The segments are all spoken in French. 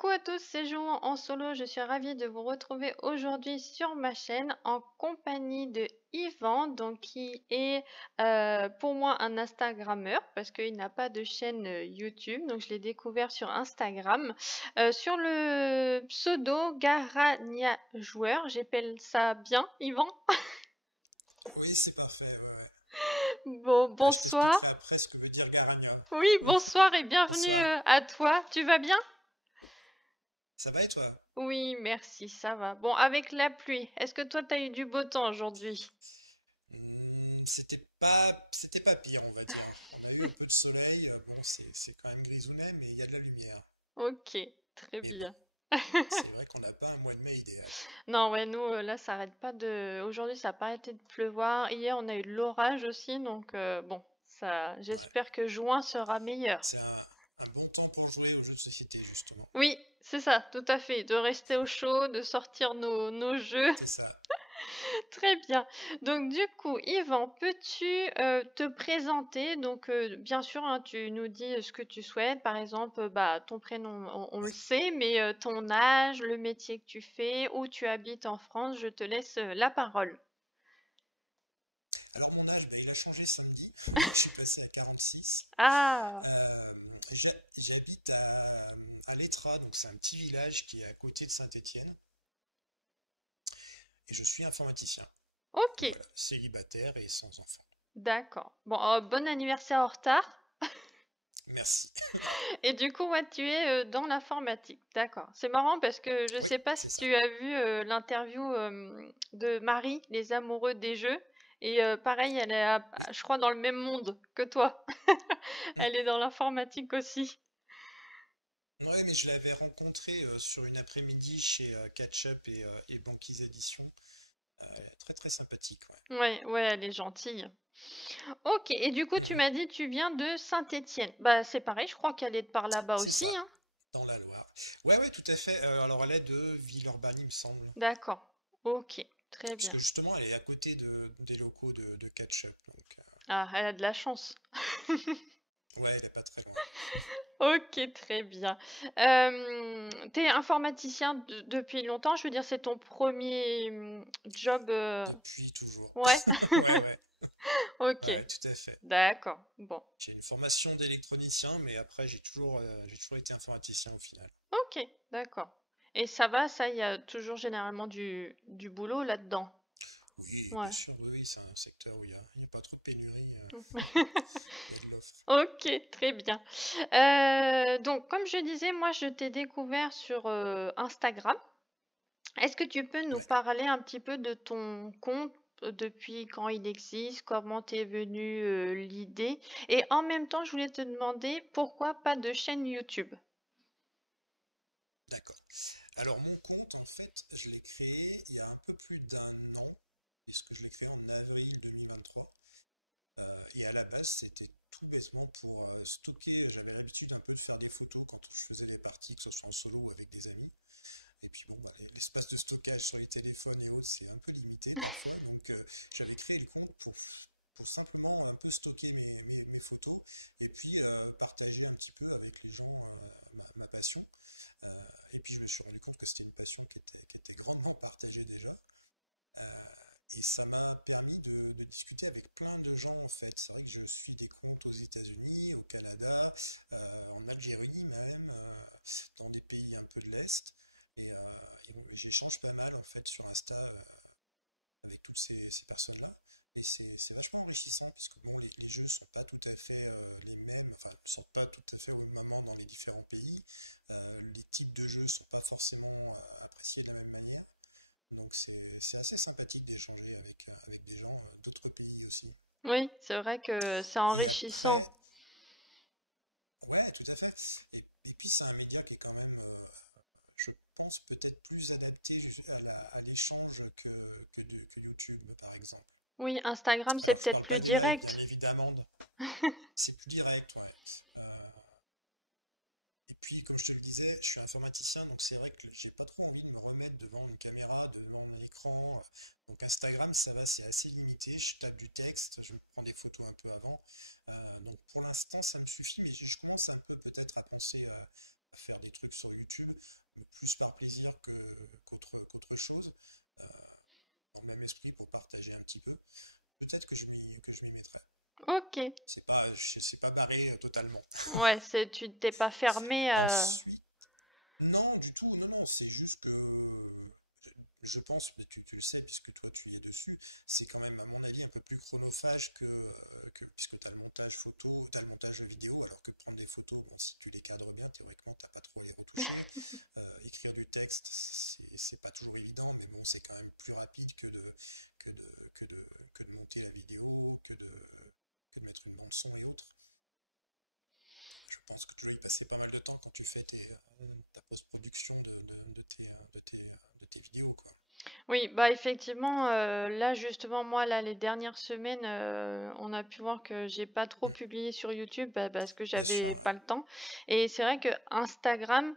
Coucou à tous, c'est Jouan en solo. Je suis ravie de vous retrouver aujourd'hui sur ma chaîne en compagnie de Yvan, donc qui est pour moi un Instagrammeur parce qu'il n'a pas de chaîne YouTube, donc je l'ai découvert sur Instagram sur le pseudo Garania Joueur. J'appelle ça bien, Yvan. Oui, c'est parfait. Bon, Je pense que tu bonsoir. as presque me dire Garagnon. Oui, bonsoir et bienvenue Bonsoir. à toi. Tu vas bien? Ça va et toi? Oui, merci, ça va. Bon, avec la pluie, est-ce que toi, t'as eu du beau temps aujourd'hui? C'était pas pire, on va dire. On a eu un peu de soleil. Bon, c'est quand même grisounet, mais il y a de la lumière. Ok, très Mais bon, bien. c'est vrai qu'on n'a pas un mois de mai idéal. Non, ouais, nous, là, ça arrête pas de... Aujourd'hui, ça n'a pas arrêté de pleuvoir. Hier, on a eu de l'orage aussi, donc bon, ça, Ouais. j'espère que juin sera meilleur. C'est un bon temps pour jouer aux jeux de société, justement. Oui, c'est ça, tout à fait. De rester au chaud, de sortir nos jeux. C'est ça. Très bien. Donc du coup, Yvan, peux-tu te présenter? Donc bien sûr, hein, tu nous dis ce que tu souhaites. Par exemple, bah, ton prénom, on le sait, mais ton âge, le métier que tu fais, où tu habites en France, je te laisse la parole. Alors, mon âge, ben, il a changé samedi. Je suis passé à 46. Ah, J'habite à l'Étras, donc c'est un petit village qui est à côté de Saint-Étienne. Et je suis informaticien. ok, Voilà, célibataire et sans enfant. d'accord. Bon, bon anniversaire en retard. Merci. Et du coup, ouais, tu es dans l'informatique. D'accord. C'est marrant parce que je Oui, sais pas c'est si ça. tu as vu l'interview de Marie, les amoureux des jeux. Et pareil, elle est, je crois, dans le même monde que toi. Elle est dans l'informatique aussi. Oui, mais je l'avais rencontré sur une après-midi chez Catchup et Banquise Édition. Très très sympathique, ouais. Ouais, ouais, elle est gentille. Ok. Et du coup, tu m'as dit, tu viens de Saint-Étienne. Bah, c'est pareil, je crois qu'elle est de par là-bas C'est aussi, ça, hein. dans la Loire. Ouais, ouais, tout à fait. Alors elle est de Villeurbanne, il me semble. D'accord. Ok. Très Parce bien. que justement, elle est à côté des locaux de Catchup. Donc, Ah, elle a de la chance. ouais, elle est pas très loin. OK, très bien. Tu informaticien depuis longtemps? Je veux dire, c'est ton premier job, Depuis toujours. ouais? Ouais, ouais. OK, Ouais, tout à fait. d'accord. Bon, J'ai une formation d'électronicien, mais après, j'ai toujours été informaticien au final. OK, d'accord. Et ça va, ça, il y a toujours généralement du boulot là-dedans? Oui, bien Ouais. sûr, oui, oui, c'est un secteur où il y a pas trop de pénurie. Il y a de l'offre. OK, très bien. Donc comme je disais, moi, je t'ai découvert sur, Instagram. Est-ce que tu peux nous Ouais. parler un petit peu de ton compte, depuis quand il existe, comment t'es venue l'idée? Et en même temps, je voulais te demander pourquoi pas de chaîne YouTube? D'accord. Alors mon compte, en fait, je l'ai créé il y a un peu plus d'un an, puisque je l'ai créé en avril 2023. Et à la base, c'était tout bêtement pour stocker. J'avais l'habitude un peu de faire des photos quand je faisais des parties, que ce soit en solo ou avec des amis. Et puis bon, bah, l'espace de stockage sur les téléphones et autres, c'est un peu limité parfois. Donc j'avais créé le compte pour simplement un peu stocker mes photos et puis partager un petit peu avec les gens ma passion. Et puis je me suis rendu compte que c'était une passion qui était grandement partagée déjà. Et ça m'a permis de discuter avec plein de gens en fait. C'est vrai que je suis des comptes aux États-Unis, au Canada, en Algérie même, dans des pays un peu de l'Est. Et, j'échange pas mal en fait sur Insta avec toutes ces personnes-là. Et c'est vachement enrichissant parce que bon, les jeux sont pas tout à fait les mêmes, enfin, ne sont pas tout à fait au même moment dans les différents pays. Les types de jeux sont pas forcément appréciés de la même manière. Donc c'est assez sympathique d'échanger avec des gens d'autres pays aussi. Oui, c'est vrai que c'est Et enrichissant. après, ouais, tout à fait. Et puis c'est un média qui est quand même, je pense, peut-être plus adapté à l'échange que YouTube, par exemple. Oui, Instagram, c'est Alors je peut-être parle plus pas du live, bien direct. évidemment. C'est plus direct, ouais. Et puis, comme je te le disais, je suis informaticien, donc c'est vrai que j'ai pas trop envie de me remettre devant une caméra, devant un écran. Donc Instagram, ça va, c'est assez limité. Je tape du texte, je prends des photos un peu avant. Donc pour l'instant, ça me suffit, mais je commence un peu peut-être à penser à faire des trucs sur YouTube, mais plus par plaisir qu'autre chose, dans le même esprit pour partager un petit peu. Peut-être que je m'y mettrai. Ok. C'est pas barré totalement. Ouais, tu t'es pas fermé à... Ensuite, non, du tout, non, non, c'est juste que je pense, mais tu le sais puisque toi tu y es dessus, c'est quand même à mon avis un peu plus chronophage puisque tu as le montage photo, tu as le montage vidéo, alors que prendre des photos, bon, si tu les cadres bien, théoriquement tu n'as pas trop à les retoucher. Écrire du texte, c'est pas toujours évident, mais bon, c'est quand même plus rapide que de monter la vidéo, que de mettre une bande son et autres. Je pense que tu dois y passer pas mal de temps quand tu fais ta post-production de tes vidéos, quoi. Oui, bah effectivement, là justement, moi, là, les dernières semaines, on a pu voir que j'ai pas trop publié sur YouTube bah, parce que Bien sûr, j'avais ouais. pas le temps. Et c'est vrai que Instagram,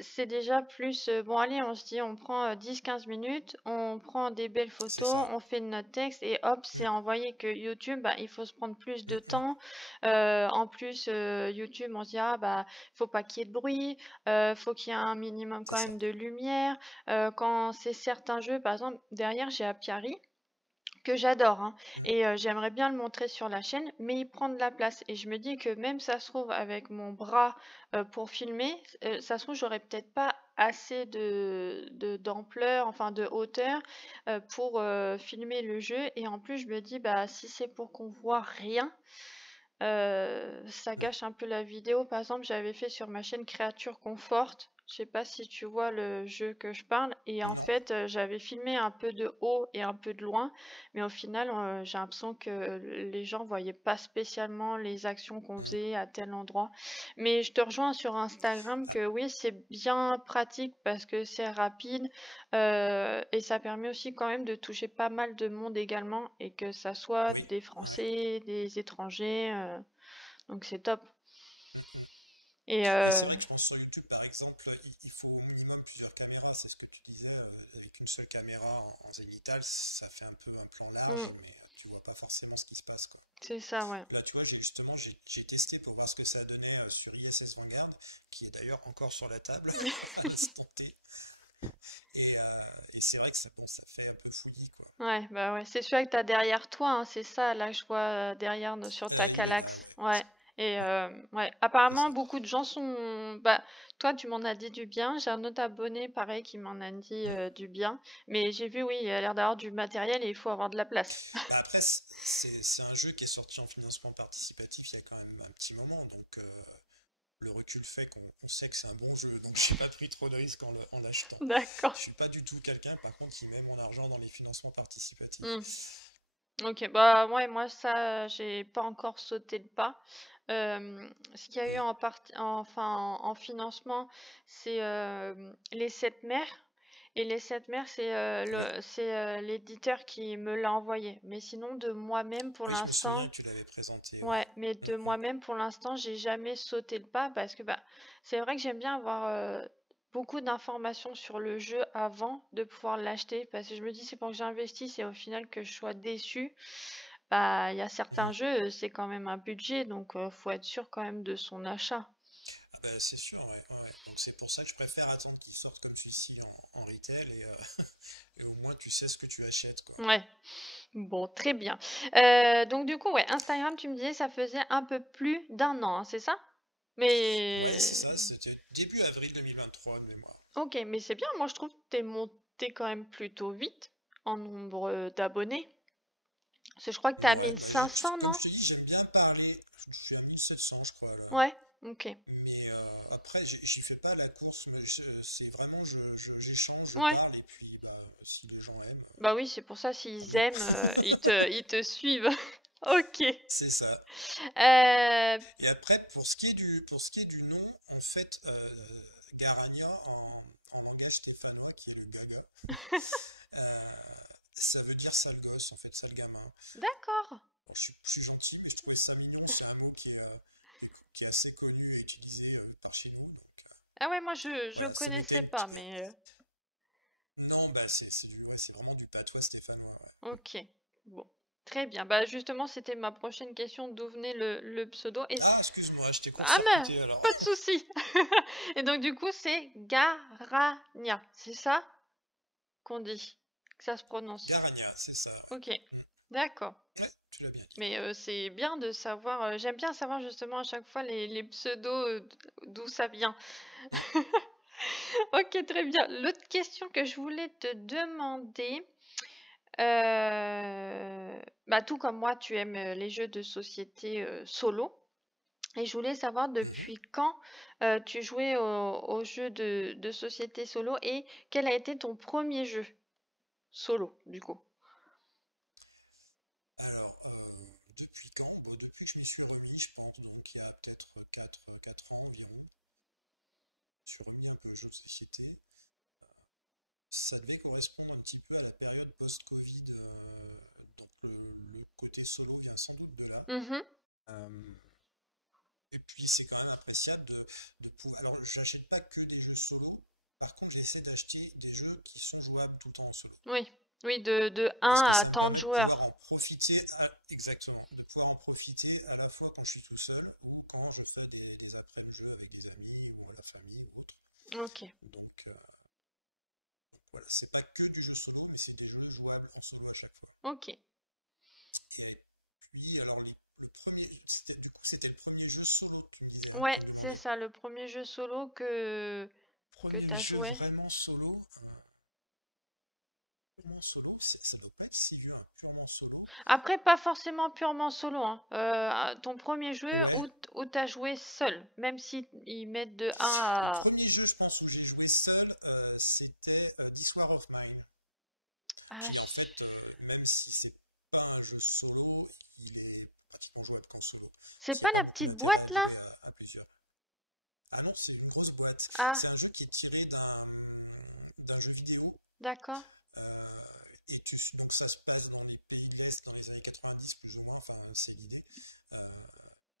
c'est déjà plus, bon, allez, on se dit, on prend 10-15 minutes, on prend des belles C'est photos, ça. on fait notre texte et hop, c'est envoyé que YouTube, bah, il faut se prendre plus de temps. En plus, YouTube, on se dit, ah, bah, faut pas qu'il y ait de bruit, faut qu'il y ait un minimum quand C'est ça. même de lumière. Quand c'est certains jeux, par exemple, derrière, j'ai Apiari que j'adore, hein, et j'aimerais bien le montrer sur la chaîne, mais il prend de la place et je me dis que même ça se trouve avec mon bras, pour filmer, ça se trouve j'aurais peut-être pas assez de d'ampleur, enfin de hauteur, pour, filmer le jeu et en plus je me dis: «Bah, si c'est pour qu'on voit rien, ça gâche un peu la vidéo». Par exemple, j'avais fait sur ma chaîne Créature Confort, je sais pas si tu vois le jeu que je parle et en fait, j'avais filmé un peu de haut et un peu de loin, mais au final, j'ai l'impression que les gens voyaient pas spécialement les actions qu'on faisait à tel endroit. Mais je te rejoins sur Instagram que oui, c'est bien pratique parce que c'est rapide, et ça permet aussi quand même de toucher pas mal de monde également et que ça soit Oui. des Français, des étrangers, donc c'est top. Et Ouais, c'est vrai que je pense sur YouTube, par exemple, il faut au minimum plusieurs caméras. C'est ce que tu disais. Avec une seule caméra en zénithal, ça fait un peu un plan large, mm, mais tu vois pas forcément ce qui se passe, quoi. c'est ça, ouais. Là, tu vois, justement, j'ai testé pour voir ce que ça a donné sur ISS Vanguard, qui est d'ailleurs encore sur la table à l'instant T. Et c'est vrai que bon, ça fait un peu fouillis, quoi. Ouais, bah ouais, c'est celui que t'as derrière toi, hein, c'est ça, là je vois derrière sur Ouais, ta ouais, ouais, Kallax. ouais. Ouais. Et ouais, C'est apparemment ça. beaucoup de gens sont. Bah, toi tu m'en as dit du bien, j'ai un autre abonné pareil qui m'en a dit du bien, mais j'ai vu, oui, il a l'air d'avoir du matériel et il faut avoir de la place. Mais après, c'est un jeu qui est sorti en financement participatif il y a quand même un petit moment, donc le recul fait qu'on sait que c'est un bon jeu, donc j'ai pas pris trop de risques en l'achetant. D'accord. Je suis pas du tout quelqu'un, par contre, qui met mon argent dans les financements participatifs. Hmm. Ok, bah ouais, moi ça, j'ai pas encore sauté le pas. Ce qu'il y a eu en partie, enfin en financement, c'est les sept mers. Et les sept mers, Oui, c'est l'éditeur qui me l'a envoyé. Mais sinon, de moi-même pour oui, je me souviens l'instant, que tu l'avais présenté, ouais. ouais, mais de moi-même pour l'instant, j'ai jamais sauté le pas parce que bah, c'est vrai que j'aime bien avoir beaucoup d'informations sur le jeu avant de pouvoir l'acheter parce que je me dis c'est pour que j'investisse et au final que je sois déçue. Bah, il y a certains Mhm. jeux, c'est quand même un budget, donc faut être sûr quand même de son achat. Ah bah, c'est sûr, ouais, ouais, ouais. Donc c'est pour ça que je préfère attendre qu'il sorte comme celui-ci en retail et au moins tu sais ce que tu achètes, quoi. Ouais, bon, très bien. Donc du coup, ouais, Instagram, tu me disais, ça faisait un peu plus d'un an, hein, c'est ça? Ouais, c'est Mais ça, c'était début avril 2023 de mémoire. ok, mais c'est bien, moi je trouve que t'es monté quand même plutôt vite en nombre d'abonnés. Parce que je crois que t'es à Ouais, mille bah, cinq cents, comme non? je te dis, j'aime bien parler. Je suis à 1700, je crois, là. Ouais, ok. Mais après, j'y fais pas la course, mais c'est vraiment, j'échange, je Ouais. parle, et puis bah, si les gens aiment, Bah oui, c'est pour ça, tant s'ils mieux. aiment, ils te suivent. Ok. C'est ça. Euh, Et après, pour ce qui est du nom, en fait, Garania, en langage stéphanois, qui est le gaga, euh, ça veut dire sale gosse, en fait, sale gamin. d'accord. Bon, je suis gentil, mais je trouvais ça mignon. C'est un mot qui est assez connu et utilisé par chez nous. Donc, Ah ouais, moi je voilà, c'est le connaissais thème. pas, mais Non, bah, ouais, c'est vraiment du patois stéphanois. Ouais. ok. Bon. Très bien. Bah, justement, c'était ma prochaine question, d'où venait le pseudo et Ah, excuse-moi, je t'ai ah mais court-circuité alors. pas de souci. Et donc du coup, c'est Garania, c'est ça qu'on dit, que ça se prononce? Garagna, c'est ça, ouais. OK, d'accord. Ouais, tu l'as bien dit. Mais c'est bien de savoir, j'aime bien savoir justement à chaque fois les pseudos, d'où ça vient. OK, très bien. L'autre question que je voulais te demander, bah, tout comme moi, tu aimes, les jeux de société, solo et je voulais savoir depuis quand, tu jouais aux jeux de société solo et quel a été ton premier jeu solo, du coup? Alors, depuis quand? Bon, depuis que je m'y suis remis, je pense, donc il y a peut-être 4 ans environ, je me suis remis un peu aux jeux de société. Ça devait correspondre un petit peu à la période post-Covid, donc le côté solo vient sans doute de là. Mmh. Euh, et puis c'est quand même appréciable de pouvoir. Alors, j'achète pas que des jeux solo, par contre, j'essaie d'acheter des jeux qui sont jouables tout le temps en solo. Oui, oui, de Parce un que à ça me tant de permet de pouvoir joueurs. en profiter, exactement, de pouvoir en profiter à la fois quand je suis tout seul ou quand je fais des après-midi jeux avec des amis ou la famille ou autre. OK, Donc voilà, c'est pas que du jeu solo, mais c'est des jeux jouables en solo à chaque fois. OK. Et puis, alors, le premier, du coup, c'était le premier jeu solo que tu me disais. Ouais, c'est ça, le premier jeu solo que Premier tu as jeu joué. vraiment solo, purement solo, ça doit pas être si vieux, hein, purement solo. Après, pas forcément purement solo, hein. Ton premier jeu Ouais, où tu as joué seul, même si ils mettent de un si, le à... premier jeu, je pense, où j'ai joué seul, c'était This War of Mine, Ah, qui en fait, même si c'est pas un jeu solo, il est pratiquement jouable qu'en solo. c'est C'est pas la vraiment petite l'intérêt boîte d'y là? jouer à plusieurs. Ah non, c'est une grosse boîte. Ah, C'est un jeu qui est tiré d'un jeu vidéo. d'accord. Donc ça se passe dans les pays de l'Est dans les années 90 plus ou moins, enfin c'est l'idée. Euh,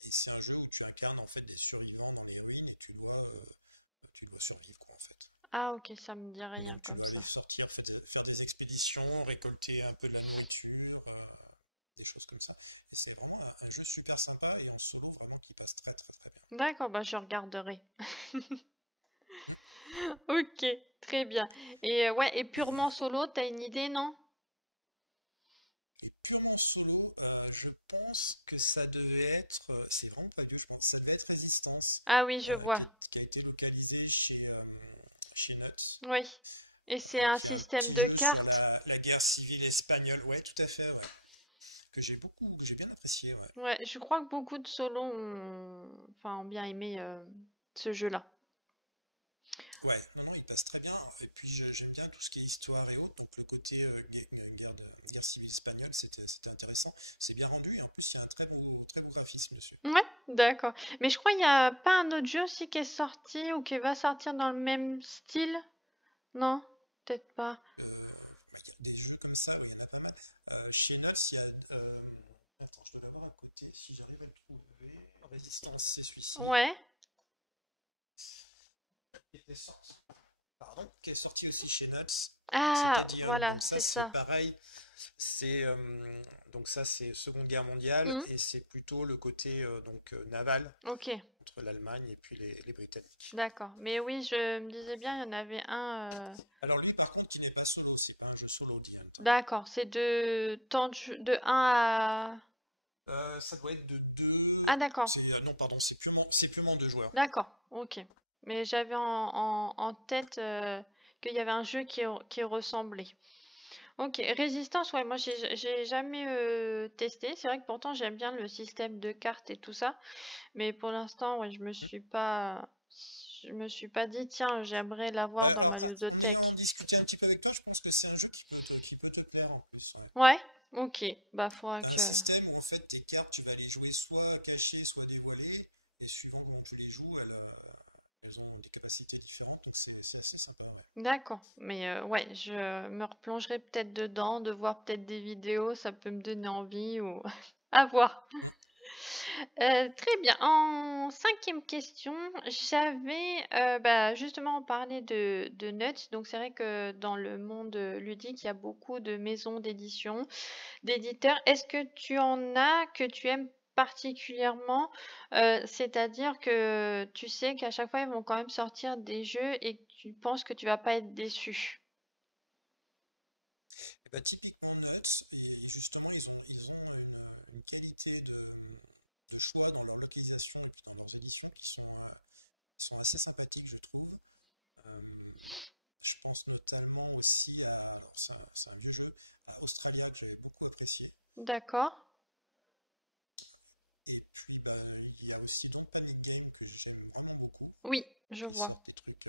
et c'est un jeu où tu incarnes en fait des survivants dans les ruines et tu dois survivre quoi en fait. Ah, ok, ça me dit Et rien donc tu comme dois ça. sortir, faire des expéditions, récolter un peu de la nourriture, des choses comme ça. Et c'est vraiment un jeu super sympa et en solo vraiment qui passe très très très bien. D'accord, bah je regarderai. Ok, très bien. Et ouais, et purement solo, t'as une idée, non? Et purement solo, je pense que ça devait être, c'est vraiment pas vieux, je pense que ça devait être Résistance, Ah oui, je vois. qui a été localisé chez Nuts. Oui. Et c'est un Donc, un système petit de jeu sur cartes. la guerre civile espagnole, ouais, tout à fait, ouais. Que j'ai bien apprécié, ouais. Ouais, je crois que beaucoup de solos ont bien aimé ce jeu-là. Ouais, non, non, il passe très bien. Et puis j'aime bien tout ce qui est histoire et autres, donc le côté guerre civile espagnole, c'était intéressant. C'est bien rendu, et en plus il y a un très beau graphisme dessus. Ouais, d'accord. Mais je crois qu'il n'y a pas un autre jeu aussi qui est sorti ou qui va sortir dans le même style? Non? Peut-être pas. Bah, il y a des jeux comme ça, il y en a pas mal. Chez Nuts, il y a. Attends, je dois l'avoir à côté, si j'arrive à le trouver. Résistance, c'est celui-ci. Ouais. Qui était sorti. Pardon, qui est sorti aussi chez Nuts. Ah, C'est-à-dire, voilà, donc ça c'est c'est ça. pareil, c'est donc ça c'est Seconde Guerre mondiale Hmm. et c'est plutôt le côté naval Ok, entre l'Allemagne et puis les Britanniques. d'accord. Mais oui, je me disais bien, il y en avait un. Alors lui par contre il n'est pas solo, c'est pas un jeu solo The Hunt. D'accord, c'est de un à... Ça doit être de deux. Ah, d'accord. Non pardon, c'est purement deux joueurs. D'accord, ok. Mais j'avais en tête qu'il y avait un jeu qui ressemblait. Ok, Résistance, ouais, moi j'ai jamais testé. C'est vrai que pourtant j'aime bien le système de cartes et tout ça, mais pour l'instant, ouais, je me suis pas dit, tiens, j'aimerais l'avoir dans Alors ma en ayant ludothèque. discuté un petit peu avec toi, je pense que c'est un jeu qui peut te plaire en plus. Ouais. Ouais, ok, bah faudra T'as un que. système où en fait tes cartes tu vas les jouer soit cachées, soit dévoilées, et suivant comment tu les joues, elles ont des capacités différentes, donc c'est assez sympa. Ouais. D'accord, mais ouais, je me replongerai peut-être dedans, de voir peut-être des vidéos, ça peut me donner envie ou à voir. Très bien. En cinquième question, j'avais bah, justement parlé de Nuts. Donc c'est vrai que dans le monde ludique, il y a beaucoup de maisons d'édition, d'éditeurs. Est-ce que tu en as que tu aimes particulièrement? C'est-à-dire que tu sais qu'à chaque fois, ils vont quand même sortir des jeux et que tu penses que tu vas pas être déçu. Et bah, typiquement Nuts, justement, une qualité de choix dans leur localisation et puis dans leurs éditions qui sont assez sympathiques, je trouve. Euh, je pense notamment aussi à, alors c'est un vieux jeu, à Australia que j'avais beaucoup apprécié. D'accord? Et puis bah, il y a aussi True Panic Game que j'aime vraiment beaucoup. Oui, je Ils vois. sortent des trucs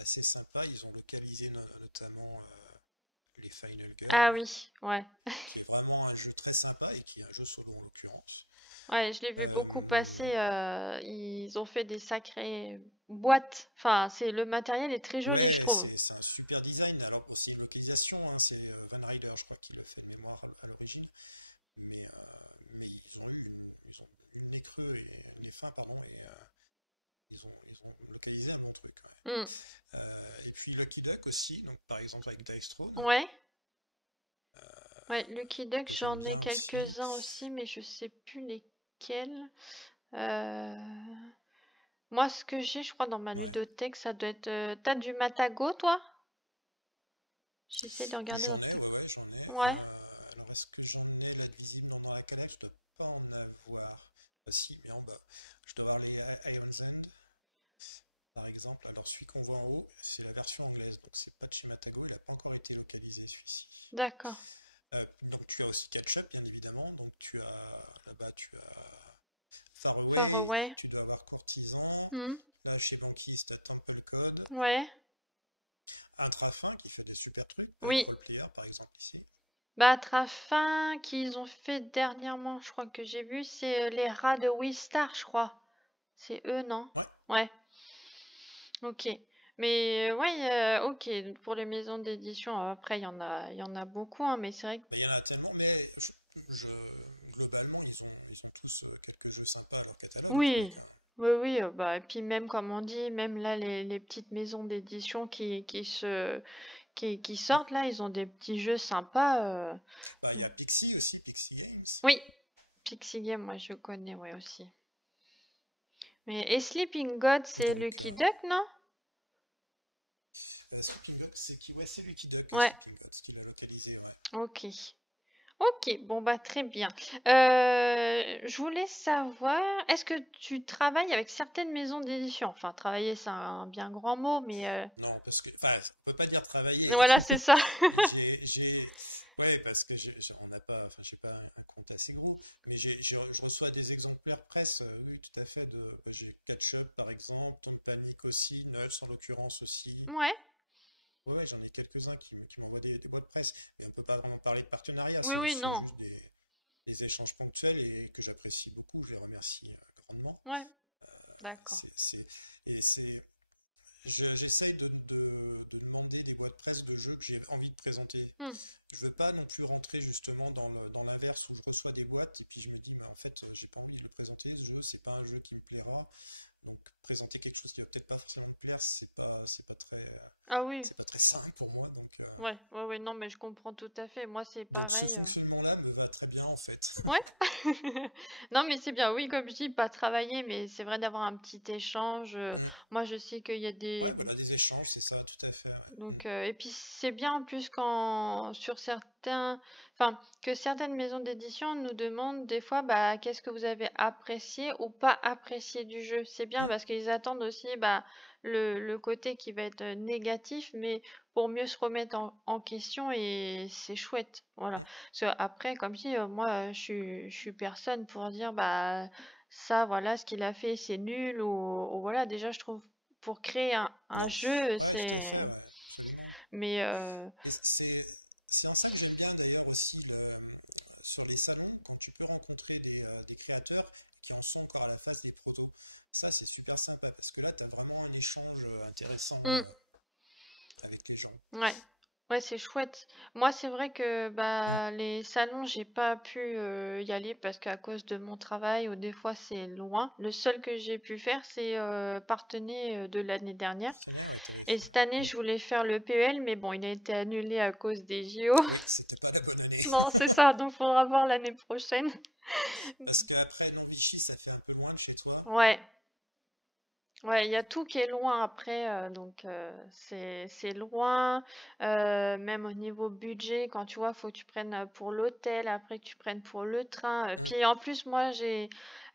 assez sympas. Ils ont localisé notamment les Final Girls, Ah oui, ouais. qui est vraiment un jeu très sympa et qui est un jeu solo en l'occurrence. Ouais, je l'ai vu Euh, beaucoup passer. Ils ont fait des sacrées boîtes. Enfin, le matériel est très joli, je ouais, trouve. c'est un super design. Alors bon, c'est une localisation, hein, c'est Van Ryder, je crois qu'il l'a fait de mémoire à l'origine. Mais ils ont eu le nez creux et les fins, pardon, et ils ont localisé un bon truc. Ouais. Hmm. Et puis Lucky Duck aussi, donc par exemple avec Dice Throne, Ouais, ouais, euh, Lucky Duck, que j'aime j'en ai bien aussi. quelques-uns aussi, mais je sais plus lesquels. Euh, Moi, ce que j'ai, je crois, dans ma ludothèque, ça doit être. T'as du Matago, toi? J'essaie de regarder J'en dans ai, ta. ouais, j'en ai. Ouais. Alors, est-ce que j'en ai là visiblement dans la caleche? Je ne dois pas en avoir. Ah, si, mais en bas. Je dois avoir les Iron's End, par exemple. Alors, celui qu'on voit en haut, c'est la version anglaise. Donc, c'est pas de chez Matago. Il n'a pas encore été localisé, celui-ci. D'accord. Donc, tu as aussi Ketchup, bien évidemment. Donc, tu as là-bas, tu as Far Faraway. Away. Tu dois avoir Courtisan. Hmm. Là, chez Banquise, tu as Temple Code. Ouais. Atrafin qui fait des super trucs. Oui. Role Player, par exemple, ici. Bah, Trafin, qu'ils ont fait dernièrement, je crois que j'ai vu, c'est les rats de Wistar, je crois. C'est eux, non? Ouais. Ouais, ok. Mais ouais, ok. Pour les maisons d'édition, après, il y en a beaucoup, hein, mais c'est vrai que. Il y en a tellement, mais globalement, ils ont tous quelques jeux sympas dans le catalogue, je Oui, trouve. oui, oui. Bah, et puis même, comme on dit, même là, les petites maisons d'édition qui sortent, là, ils ont des petits jeux sympas. Bah, il y a Pixie aussi, Pixie Games. Oui, Pixie Game, moi, je connais, ouais, aussi. Et Sleeping God, c'est Lucky Duck, non? Sleeping Dogs, c'est qui? Ouais, c'est lui qui tag Ouais, Sleeping Dogs, qui l'a localisé, ouais. ok. Ok, bon bah très bien. Je voulais savoir, est-ce que tu travailles avec certaines maisons d'édition? Enfin, travailler, c'est un bien grand mot, mais Non, parce que, enfin, on peut pas dire travailler. voilà, c'est ça. Ouais, parce que on n'a pas, enfin, j'ai pas un compte assez gros, mais je reçois des exemplaires presse, oui, tout à fait, bah, j'ai Ketchup par exemple, Tom Panic aussi, Nuts en l'occurrence aussi. Ouais, Ouais, ouais, j'en ai quelques-uns qui m'envoient des boîtes presse, mais on peut pas vraiment parler de partenariat, oui, oui, c'est non. juste des échanges ponctuels et que j'apprécie beaucoup, je les remercie grandement. Ouais, Euh, d'accord. c'est, c'est- et c'est, j'essaye de demander des boîtes presse de jeux que j'ai envie de présenter. Hmm. Je veux pas non plus rentrer justement dans l'inverse où je reçois des boîtes et puis je me dis, mais en fait, j'ai pas envie de le présenter, ce jeu, c'est pas un jeu qui me plaira. Donc, présenter quelque chose qui va peut-être pas forcément me plaire, Ah oui, c'est pas très simple pour moi. Donc, ouais, ouais, ouais, non, mais je comprends tout à fait. Moi, c'est donc ce pareil. fonctionnement-là me va très bien en fait. Ouais. Non, mais c'est bien, oui, comme je dis, pas travailler, mais c'est vrai d'avoir un petit échange. Moi, je sais qu'il y a Ouais, des. voilà, des échanges, c'est ça, tout à fait. Ouais. Donc, et puis c'est bien en plus quand sur certains, enfin, que certaines maisons d'édition nous demandent des fois, bah, qu'est-ce que vous avez apprécié ou pas apprécié du jeu. C'est bien parce qu'ils attendent aussi, bah, le côté qui va être négatif, mais pour mieux se remettre en question et c'est chouette. Voilà. Parce que après, comme je dis, moi, je suis personne pour dire, bah, ça, voilà, ce qu'il a fait, c'est nul ou voilà. Déjà, je trouve pour créer un jeu, Ouais, tout à fait, c'est. ouais, absolument. Mais C'est en ça que j'aime bien d'ailleurs aussi sur les salons, quand tu peux rencontrer des créateurs qui en sont encore à la phase des protos. Ça, c'est super sympa parce que là, tu as vraiment un échange intéressant hmm, avec les gens. ouais. Ouais, c'est chouette. Moi, c'est vrai que bah les salons, j'ai pas pu y aller parce qu'à cause de mon travail ou des fois c'est loin. Le seul que j'ai pu faire, c'est Parthenay de l'année dernière. Et cette année, je voulais faire le PEL, mais bon, il a été annulé à cause des JO. Ouais, c'était pas la bonne année. Non, c'est ça, donc faudra voir l'année prochaine. Parce qu'après, non, Vichy, ça fait un peu loin de chez toi. Ouais, ouais, il y a tout qui est loin après, donc c'est loin. Même au niveau budget, quand tu vois, faut que tu prennes pour l'hôtel, après que tu prennes pour le train. Puis en plus, moi,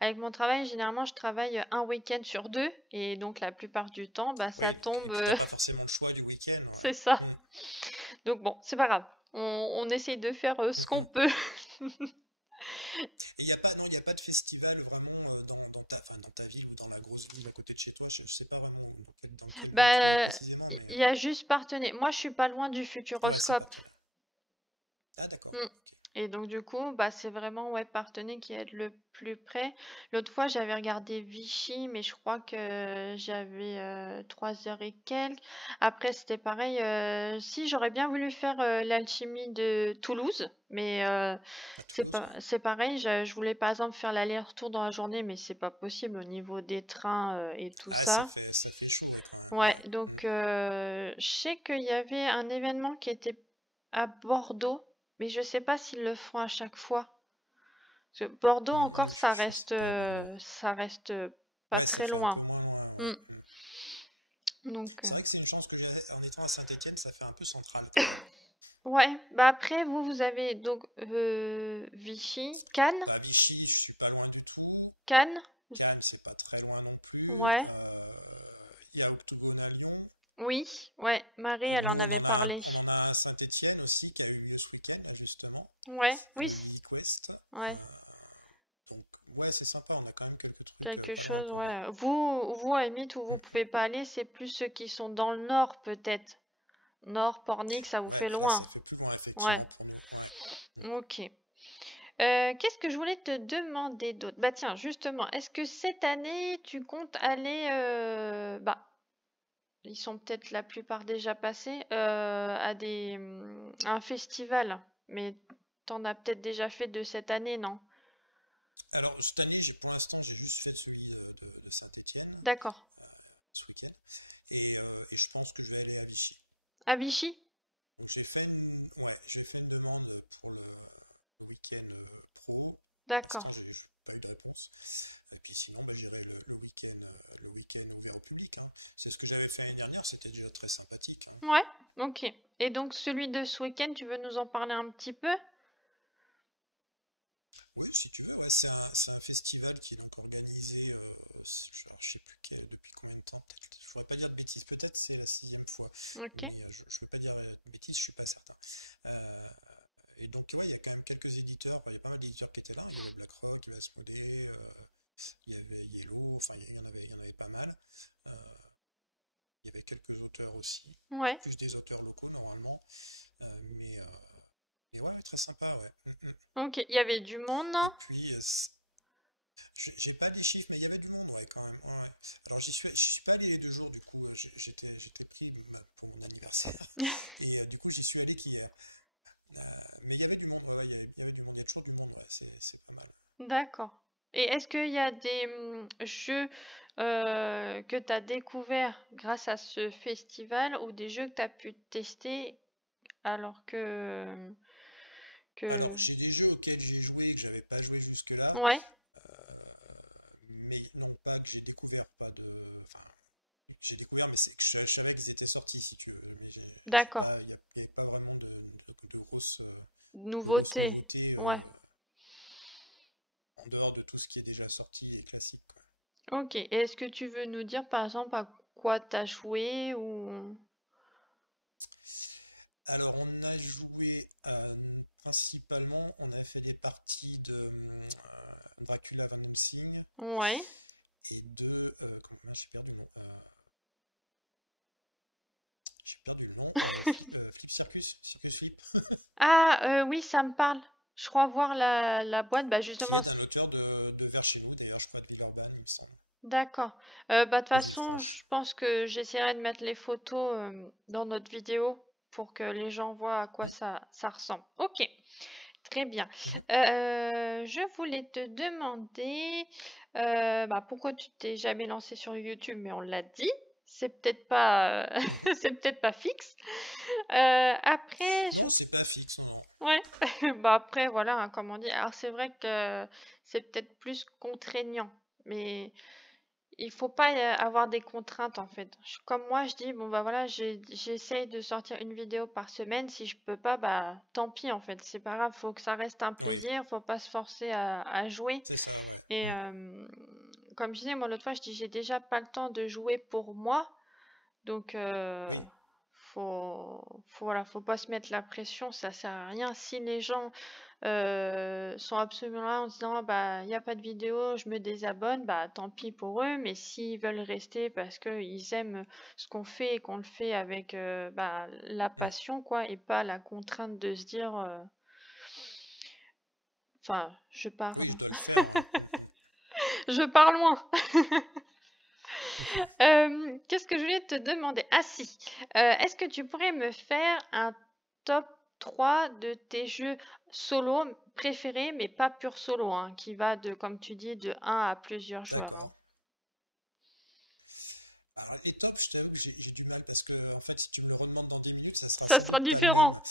avec mon travail, généralement, je travaille un week-end sur deux, et donc la plupart du temps, bah, Oui, ça tombe, t'as pas forcément le choix du week-end. c'est Ouais. ça. Donc bon, c'est pas grave. On essaye de faire ce qu'on peut. Et il n'y a pas, non, y a pas de festival vraiment dans ta ville ou dans la grosse ville à côté de chez toi. Je sais pas vraiment dans quelle ville tu es Bah, précisément, mais il y a juste Parthenay. Moi, je suis pas loin du ouais, c'est pas Futuroscope. très loin. Ah, d'accord. Mm. Ok. Et donc du coup, bah c'est vraiment ouais Parthenay qui est le plus près. L'autre fois, j'avais regardé Vichy, mais je crois que j'avais 3 heures et quelques. Après, c'était pareil. Si j'aurais bien voulu faire l'alchimie de Toulouse, mais À Toulouse, ouais. c'est pareil. Je voulais par exemple faire l'aller-retour dans la journée, mais c'est pas possible au niveau des trains et tout Ah, ça. ça fait chouette, Ouais, donc je sais qu'il y avait un événement qui était à Bordeaux, mais je sais pas s'ils le font à chaque fois. Parce que Bordeaux encore, ça reste pas ouais, ça très fait un peu loin. moins loin. Hmm. Donc C'est vrai que c'est une chance que j'ai. En étant à Saint-Étienne, ça fait un peu central quand même. ouais, bah après vous avez donc Vichy, Cannes, À Vichy, je suis pas loin du tout. Cannes, Cannes, c'est pas très loin non plus. ouais, Il y a Octogone à Lyon. oui, ouais, Marie, elle en avait parlé. On en a à Saint-Étienne aussi qui a eu lieu ce week-end, là, justement. Ouais, oui, Geek West. ouais. Donc, ouais, c'est sympa, on a quand même quelques trucs Quelque pas mal. chose, ouais. Vous, à la limite, où vous pouvez pas aller, c'est plus ceux qui sont dans le nord, peut-être. Nord, Pornic, ça vous Ouais, fait là, ça loin. fait plus loin, Ouais, effectivement, pour le coup. Ouais. ok. Qu'est-ce que je voulais te demander d'autre? Bah tiens, justement, est-ce que cette année, tu comptes aller, bah, ils sont peut-être la plupart déjà passés, à un festival, mais t'en as peut-être déjà fait de cette année, non? Alors, cette année, pour l'instant, j'ai juste fait celui de Saint-Étienne D'accord. ce week-end. Et je pense que je vais aller à Vichy. À Vichy? Donc, j'ai fait une demande pour le week-end pro. D'accord. J'ai pas eu de réponse. Et puis sinon, bah, j'irai le week-end ouvert au public, hein. C'est ce que j'avais fait l'année dernière, c'était déjà très sympathique, hein. Ouais, ok. Et donc celui de ce week-end, tu veux nous en parler un petit peu? Oui, si tu veux, ouais, c'est un festival qui est donc organisé, je sais plus depuis combien de temps, peut-être, je ne voudrais pas dire de bêtises, peut-être c'est la sixième fois, Ok. mais je ne veux pas dire de bêtises, je suis pas certain. Euh, et donc, ouais, il y a quand même quelques éditeurs, il y a pas mal d'éditeurs qui étaient là, il y avait BlackRock, il y avait Asmodée, il y avait Yellow, enfin, il y en avait pas mal. Euh, il y avait quelques auteurs aussi, Ouais. plus des auteurs locaux normalement, mais ouais, très sympa, ouais. Ok. Il y avait du monde, Et non? puis, j'ai pas les chiffres, mais il y avait du monde, ouais, quand même. Ouais, ouais. Alors, j'y suis pas allé les 2 jours, du coup. J'étais pris pour mon anniversaire. Et du coup, j'y suis allé qu'hier. Mais il y avait du monde, ouais, il y avait du monde, il y a toujours du monde, ouais, c'est pas mal. D'accord. Et est-ce qu'il y a des jeux que tu as découverts grâce à ce festival ou des jeux que tu as pu tester alors Alors, que... j'ai des jeux auxquels j'ai joué que j'avais pas joué jusque-là, Ouais, mais non pas que j'ai découvert, pas de. Enfin, j'ai découvert, mais je savais qu'ils étaient sortis, si tu veux. Mais d'accord. il y avait pas vraiment de grosses Nouveauté. nouveautés. Ouais. En dehors de tout ce qui est déjà sorti et classique, quoi. Ok. Et est-ce que tu veux nous dire par exemple à quoi tu as joué ou... Alors, on a joué principalement, on a fait des parties de Dracula Van Helsing Ouais. et comment j'ai perdu le nom. J'ai perdu le nom. Flip Circus, Circus Flip. Ah, oui, ça me parle. Je crois voir la boîte. Bah Qui justement, est un auteur de vers chez nous, d'ailleurs, je crois, de Villeurbanne, il me semble. d'accord. Bah de toute façon, je pense que j'essaierai de mettre les photos dans notre vidéo pour que les gens voient à quoi ça ressemble. Ok, très bien. Je voulais te demander pourquoi tu t'es jamais lancé sur YouTube, mais on l'a dit. C'est peut-être pas, c'est peut-être pas fixe. Après, Non, c'est pas fixe, non. ouais. Bah après, voilà, hein, comme on dit. Alors c'est vrai que c'est peut-être plus contraignant, mais il faut pas avoir des contraintes en fait. Comme moi, je dis, bon bah voilà, j'essaye de sortir une vidéo par semaine. Si je peux pas, bah tant pis en fait. C'est pas grave, faut que ça reste un Ouais, plaisir, faut pas se forcer à jouer. c'est ça, ouais. Et comme je disais, moi l'autre fois, je dis, j'ai déjà pas le temps de jouer pour moi. Donc, Oui, voilà, faut pas se mettre la pression, ça sert à rien. Si les gens sont absolument là en se disant, ah, bah, il n'y a pas de vidéo, je me désabonne, bah, tant pis pour eux. Mais s'ils veulent rester parce qu'ils aiment ce qu'on fait et qu'on le fait avec la passion, quoi, et pas la contrainte de se dire, enfin, je parle, oui, je dois le faire, ouais. je pars loin. Qu'est-ce que je voulais te demander? Ah si, est-ce que tu pourrais me faire un top 3 de tes jeux solo préférés, mais pas pur solo, hein, qui va de, comme tu dis, de un à plusieurs joueurs, hein. D'accord. Alors, les tops, je t'avoue que j'ai du mal parce que, en fait, si tu me le redemandes dans 10 minutes, ça sera Ça sans sera doute pas les mêmes. différent.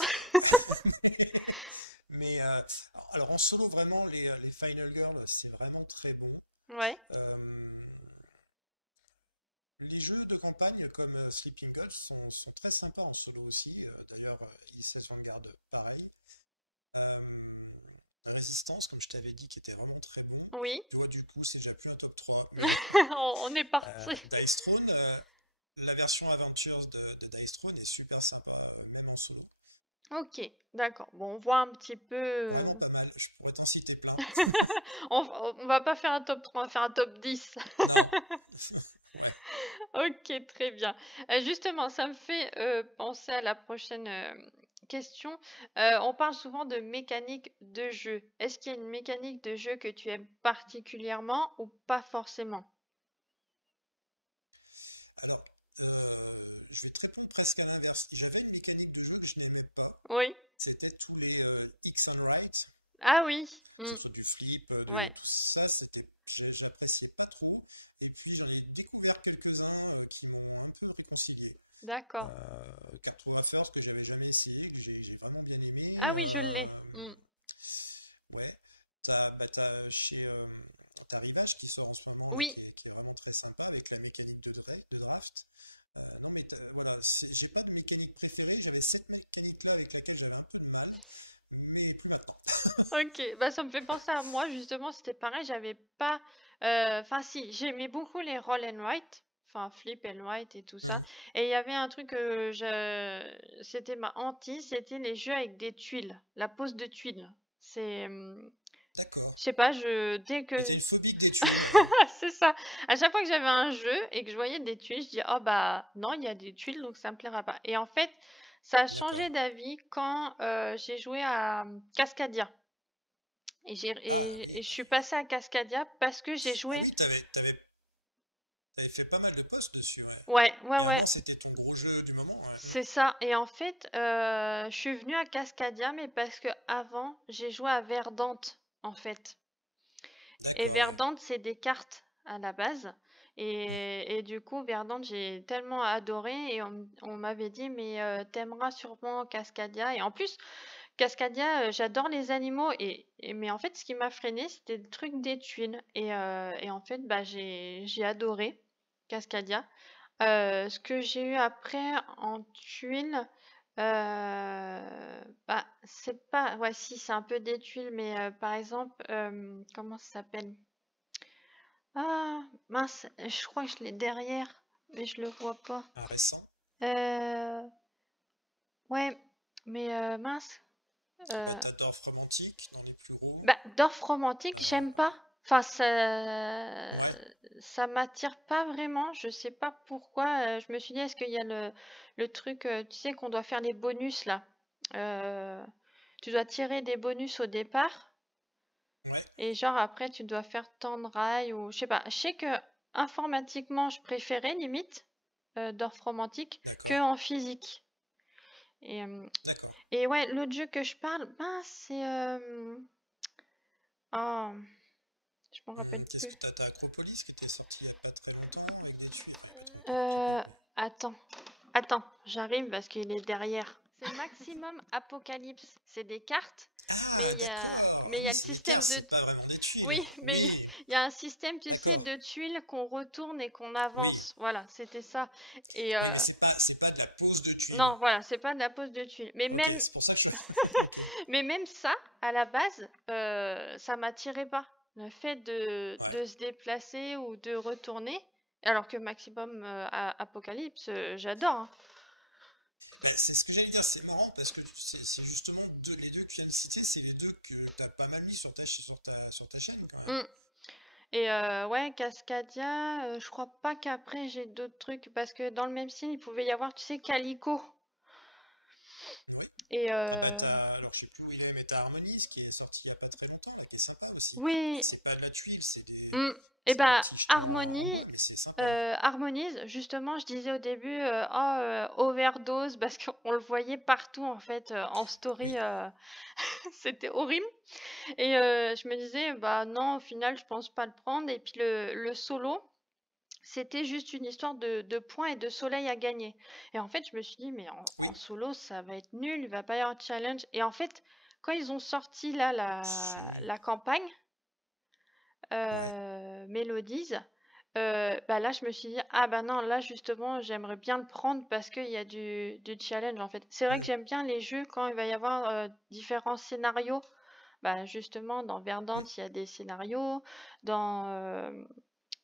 Mais, alors, en solo, vraiment, les Final Girls, c'est vraiment très bon. Ouais, Euh, les jeux de campagne comme Sleeping Gods sont très sympas en solo aussi. D'ailleurs, Issas Vanguard, pareil. Résistance, comme je t'avais dit, qui était vraiment très bon. oui, Tu vois, du coup, c'est déjà plus un top 3. Mais on est parti. Dice Throne, la version Adventures de Dice Throne est super sympa, même en solo. Ok, d'accord. Bon, on voit un petit peu. Vraiment pas mal, je pourrais t'en citer plein. On va pas faire un top 3, on va faire un top 10. Non. Ok, très bien. Justement, ça me fait penser à la prochaine question. On parle souvent de mécanique de jeu. Est-ce qu'il y a une mécanique de jeu que tu aimes particulièrement ou pas forcément? Alors, je vais te répondre presque à l'inverse. J'avais une mécanique de jeu que je n'aimais pas. Oui. C'était tous les X and Right, Ah oui. que ce Mm. soit du flip, Ouais, tout ça, j'appréciais pas trop. Et puis j'en ai découvert quelques-uns qui m'ont un peu réconcilié. d'accord. Cartoon First que j'avais jamais essayé, que j'ai vraiment bien aimé. Ah oui, je l'ai. Mm. Ouais, t'as Rivage qui sort en ce moment, Oui, qui est vraiment très sympa avec la mécanique de draft. Non mais voilà, j'ai pas de mécanique préférée, j'avais cette mécanique là avec laquelle j'avais un peu de mal, mais plus maintenant. ok. Bah, ça me fait penser à moi, justement, c'était pareil, j'avais pas. Enfin, si, j'aimais beaucoup les roll and write, enfin, flip and write et tout ça. Et il y avait un truc c'était ma hantise, c'était les jeux avec des tuiles, la pose de tuiles. C'est. D'accord. Je sais pas, dès Ah, t'as que. une phobie des tuiles? C'est ça. À chaque fois que j'avais un jeu et que je voyais des tuiles, je dis, oh bah non, il y a des tuiles, donc ça me plaira pas. Et en fait, ça a changé D'accord. d'avis quand j'ai joué à Cascadia. Ah oui. Et je suis passée à Cascadia parce que j'ai Ah joué. oui, t'avais fait pas mal de postes dessus, ouais. Ouais, ouais, Et ouais, avant, c'était ton gros jeu du moment, ouais. c'est ça. Et en fait, je suis venue à Cascadia, mais parce que avant, j'ai joué à Verdante, en fait. Et D'accord, ouais. Verdante, c'est des cartes à la base. Et du coup, Verdante, j'ai tellement adoré. Et on m'avait dit, mais t'aimeras sûrement Cascadia. Et en plus, Cascadia, j'adore les animaux. Mais en fait, ce qui m'a freiné, c'était le truc des tuiles. Et en fait, bah, j'ai adoré Cascadia. Ce que j'ai eu après en tuiles, c'est pas, ouais, si, c'est un peu des tuiles, mais par exemple, comment ça s'appelle? Ah, mince, je crois que je l'ai derrière, mais je le vois pas. Un récent. Euh, ouais, mais mince. Bah, euh, t'as Dorf Romantique dans les plus gros. Bah, Dorf romantique, j'aime Euh, pas. Enfin, ouais, ça m'attire pas vraiment. Je sais pas pourquoi. Je me suis dit, est-ce qu'il y a le truc, tu sais, qu'on doit faire les bonus là. Euh, Tu dois tirer des bonus au départ ouais, et genre après tu dois faire tant de rails ou je sais pas. Je sais que informatiquement, je préférais limite Dorf romantique que d'accord. en physique. Et, D'accord. et ouais, l'autre jeu que je parle, ben, c'est... Oh, je m'en rappelle Qu'est-ce que plus. t'as Acropolis qui était sorti il y a pas très longtemps avec des tuiles Euh, attends, attends, j'arrive parce qu'il est derrière. C'est Maximum Apocalypse. C'est des cartes, Ah, d'accord. mais il y Mais a le c'est des système cartes, de... c'est pas vraiment des tuiles. Oui, mais Oui, il y a un système, tu sais, d'accord. de tuiles qu'on retourne et qu'on Oui. avance. Voilà, c'était ça. Et Oui, mais c'est pas de la pose de tuiles. non, voilà, c'est pas de la pose de tuiles. Ok, c'est pour ça que je... Mais même ça, à la base, ça m'attirait pas. Le fait de se déplacer ou de retourner, alors que Maximum Apocalypse, j'adore, hein. Bah, c'est ce que j'allais dire, c'est marrant parce que c'est justement les deux que tu viens de citer, c'est les deux que t'as pas mal mis sur sur ta chaîne quand même. Mm. Et ouais, Cascadia, je crois pas qu'après j'ai d'autres trucs, parce que dans le même style, il pouvait y avoir, tu sais, Calico. Ouais. Et Ah bah alors je sais plus où il est, mais t'as Harmonies qui est sorti il y a pas très longtemps, là, qui est sympa aussi. oui, Alors c'est pas de la tuile, mm. Et c'est des ben petits schémas en Harmonie, bois, mais c'est sympa. Harmonise, justement, je disais au début, oh, overdose, parce qu'on le voyait partout en fait, en story, c'était horrible. Et je me disais, bah non, au final, je pense pas le prendre. Et puis le solo, c'était juste une histoire de points et de soleil à gagner. Et en fait, je me suis dit, mais Oui, en solo, ça va être nul, il va pas y avoir de challenge. Et en fait, quand ils ont sorti là c'est... la campagne, Ouais. Melodies, bah là, je me suis dit, ah bah non, là justement, j'aimerais bien le prendre parce qu'il y a du challenge en fait. C'est vrai que j'aime bien les jeux quand il va y avoir différents scénarios. Bah justement, dans Verdant, il y a des scénarios.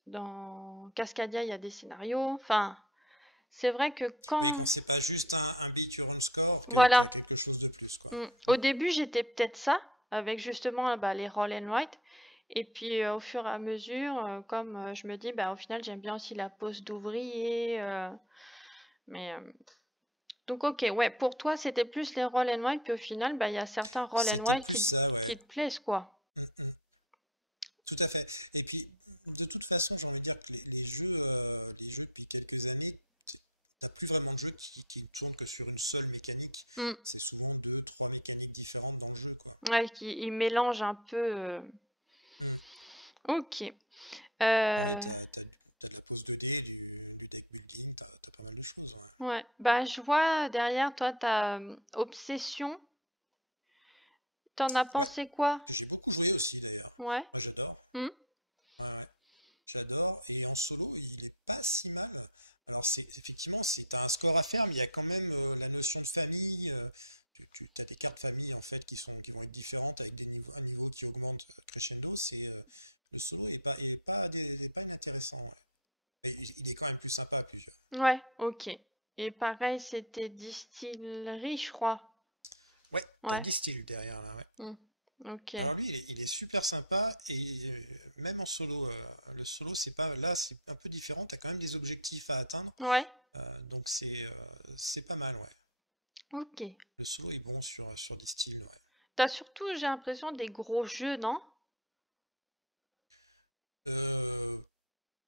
Dans Cascadia, il y a des scénarios. Enfin, c'est vrai que Oui, quand... quand c'est pas juste un beat your own score, t'as Voilà. quelque chose de plus, quoi. Au début, j'étais peut-être ça, avec justement bah, les roll and write. Et puis au fur et à mesure, comme je me dis, bah, au final, j'aime bien aussi la pose d'ouvrier. Mais donc, ok, ouais, pour toi, c'était plus les roll and write. Puis au final, bah, il y a certains roll and C'était write plus ça, ouais. qui te plaisent, quoi. Tout à fait. Et puis, de toute façon, j'ai envie de dire que les jeux depuis quelques années, t'as plus vraiment de jeux qui ne tournent que sur une seule mécanique. Mm. C'est souvent deux, trois mécaniques différentes dans le jeu, quoi. Ouais, ils mélangent un peu. Ok. Ouais, Euh, t'as de la pose 2D, du deck building, t'as pas mal de choses, ouais. ouais. Bah, je vois derrière toi, t'as Obsession. T'en as Ouais, pensé quoi? que j'ai beaucoup joué aussi d'ailleurs. Ouais. Moi j'adore. Hmm. Ouais, ouais. J'adore. Et en solo, il est pas si mal. Alors effectivement, c'est un score à faire, mais il y a quand même la notion de famille. Tu as des cartes famille en fait qui vont être différentes avec des niveaux, un niveau qui augmente crescendo. Le solo il est pas inintéressant. Ouais. Mais il est quand même plus sympa à plusieurs. Ouais, ok. Et pareil, c'était Distillerie, je crois. Ouais, t'as Ouais. 10 styles derrière là, ouais. Hmm. Ok. Alors lui, il est super sympa et même en solo, le solo, c'est pas là, c'est un peu différent. T'as quand même des objectifs à atteindre, Ouais. donc c'est pas mal, ouais. Ok. Le solo est bon sur 10 styles, ouais. T'as surtout, j'ai l'impression, des gros jeux, non? Euh,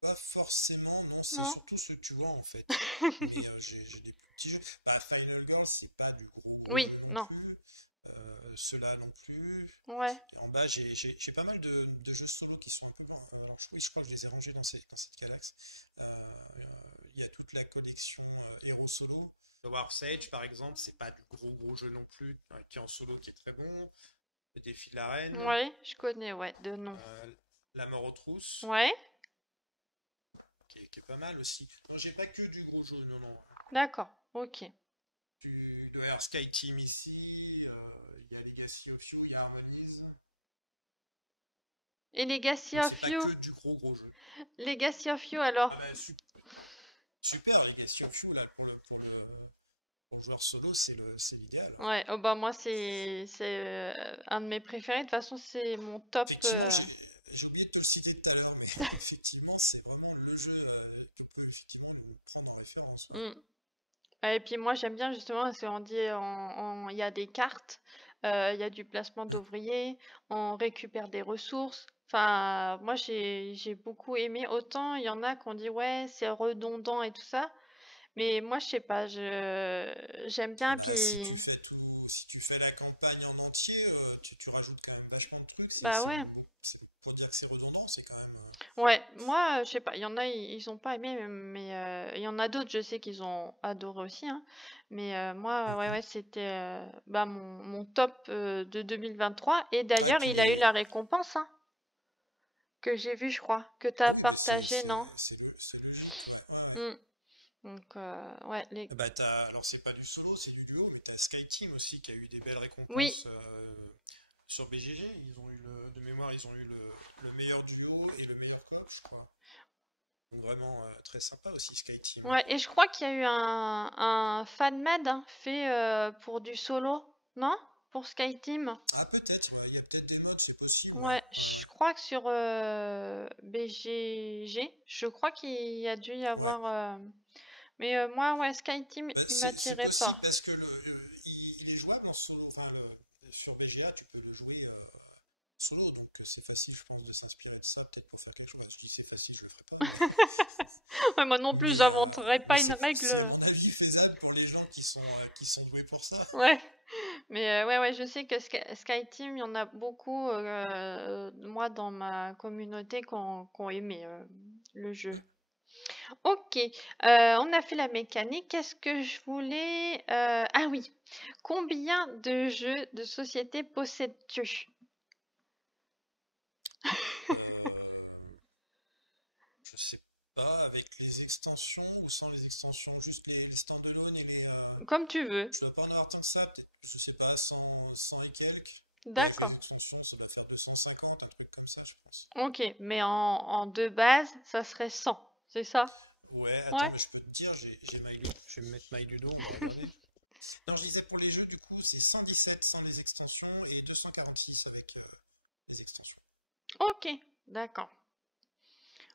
Pas forcément, non, c'est Non? surtout ceux que tu vois en fait. Mais j'ai des plus petits jeux. Bah, Final Girl, c'est pas du gros Oui, jeu non non. plus. Ceux-là non plus. Ouais. Et en bas, j'ai pas mal de jeux solo qui sont un peu. Alors, oui, je crois que je les ai rangés dans cette galaxie. Il y a toute la collection Hero Solo. The War Sage, par exemple, c'est pas du gros jeu non plus, qui est en solo qui est très bon. Le défi de l'arène, Ouais, je connais, ouais, de nom. La mort aux trousses, Ouais. qui est pas mal aussi. Non, j'ai pas que du gros jeu, non, non. D'accord. Ok. De Air Sky Team ici, il y a Legacy of You, il y a Harmonies. Et Legacy Donc c'est of pas You? que du gros jeu. Legacy of You, alors? Ah bah super, Legacy of You là pour le joueur solo c'est l'idéal. Ouais, oh bah moi c'est un de mes préférés. De toute façon, c'est mon top. Effectivement, j'ai oublié de te le citer tout à l'heure, mais effectivement c'est vraiment le jeu que peut effectivement le prendre en référence. Ouais. Mm. Ouais, et puis moi j'aime bien justement parce qu'on dit il y a des cartes, il y a du placement Ouais. d'ouvriers, on récupère des ressources. Enfin, moi j'ai beaucoup aimé. Autant il y en a qui ont dit ouais c'est redondant et tout ça, Mais moi, je sais pas, j'aime bien, Après, si tu puis fais si tu fais la campagne en entier, tu rajoutes quand même vachement de trucs. bah ouais. Pour dire que c'est redondant, c'est quand même. Ouais, moi, je sais pas, il y en a, ils ont pas aimé, mais il y en a d'autres, je sais qu'ils ont adoré aussi, hein. Mais moi, ouais, Mhm. ouais, c'était bah, mon top de 2023. Et Ouais, d'ailleurs, puis il a eu la récompense, hein, que j'ai vu, je crois, que tu as oui, bah partagé, non? c'est logique. Ouais, ouais, ouais. Mm. Donc, ouais, Bah, alors, c'est pas du solo, c'est du duo, mais t'as Skyteam aussi qui a eu des belles oui, récompenses sur BGG. De mémoire, ils ont eu le meilleur duo et le meilleur coop, je crois. Donc, vraiment très sympa aussi, Skyteam. ouais, et je crois qu'il y a eu un fan-made hein, fait pour du solo, non? Pour SkyTeam. Ah, peut-être, ouais, il y a peut-être des modes, c'est possible, ouais. Ouais, je crois que sur BGG, je crois qu'il y a dû y Ouais. avoir. Mais moi, ouais, SkyTeam, Bah, il c'est m'attirait possible pas. parce que il est jouable en solo. Enfin, sur BGA, tu peux le jouer solo, donc c'est facile, je pense, de s'inspirer de ça, peut-être pour faire quelque chose. Je dis c'est facile, je le ferai pas, Ouais, moi non plus, mais j'inventerais pas une c'est à règle. mon avis faisable pour les gens qui sont doués pour ça. Ouais, mais ouais, ouais, je sais que SkyTeam, il y en a beaucoup, moi, dans ma communauté, qui ont aimé le jeu. Ok, on a fait la mécanique. Qu'est-ce que je voulais Ah oui, combien de jeux de société possèdes-tu? Euh, je sais pas, avec les extensions ou sans les extensions, juste les standalone et les. Comme tu veux. Je dois pas en avoir tant que ça, peut-être, je sais pas, 100 et quelques. Et avec D'accord. les extensions, ça doit faire 250, un truc comme ça, je pense. Ok, mais en deux bases, ça serait 100, c'est ça? Ouais, attends, Ouais. mais je peux te dire, j'ai MyLudo. Je vais me mettre MyLudo, on va regarder. Non, je disais pour les jeux, du coup, c'est 117 sans les extensions et 246 avec les extensions. Ok, d'accord.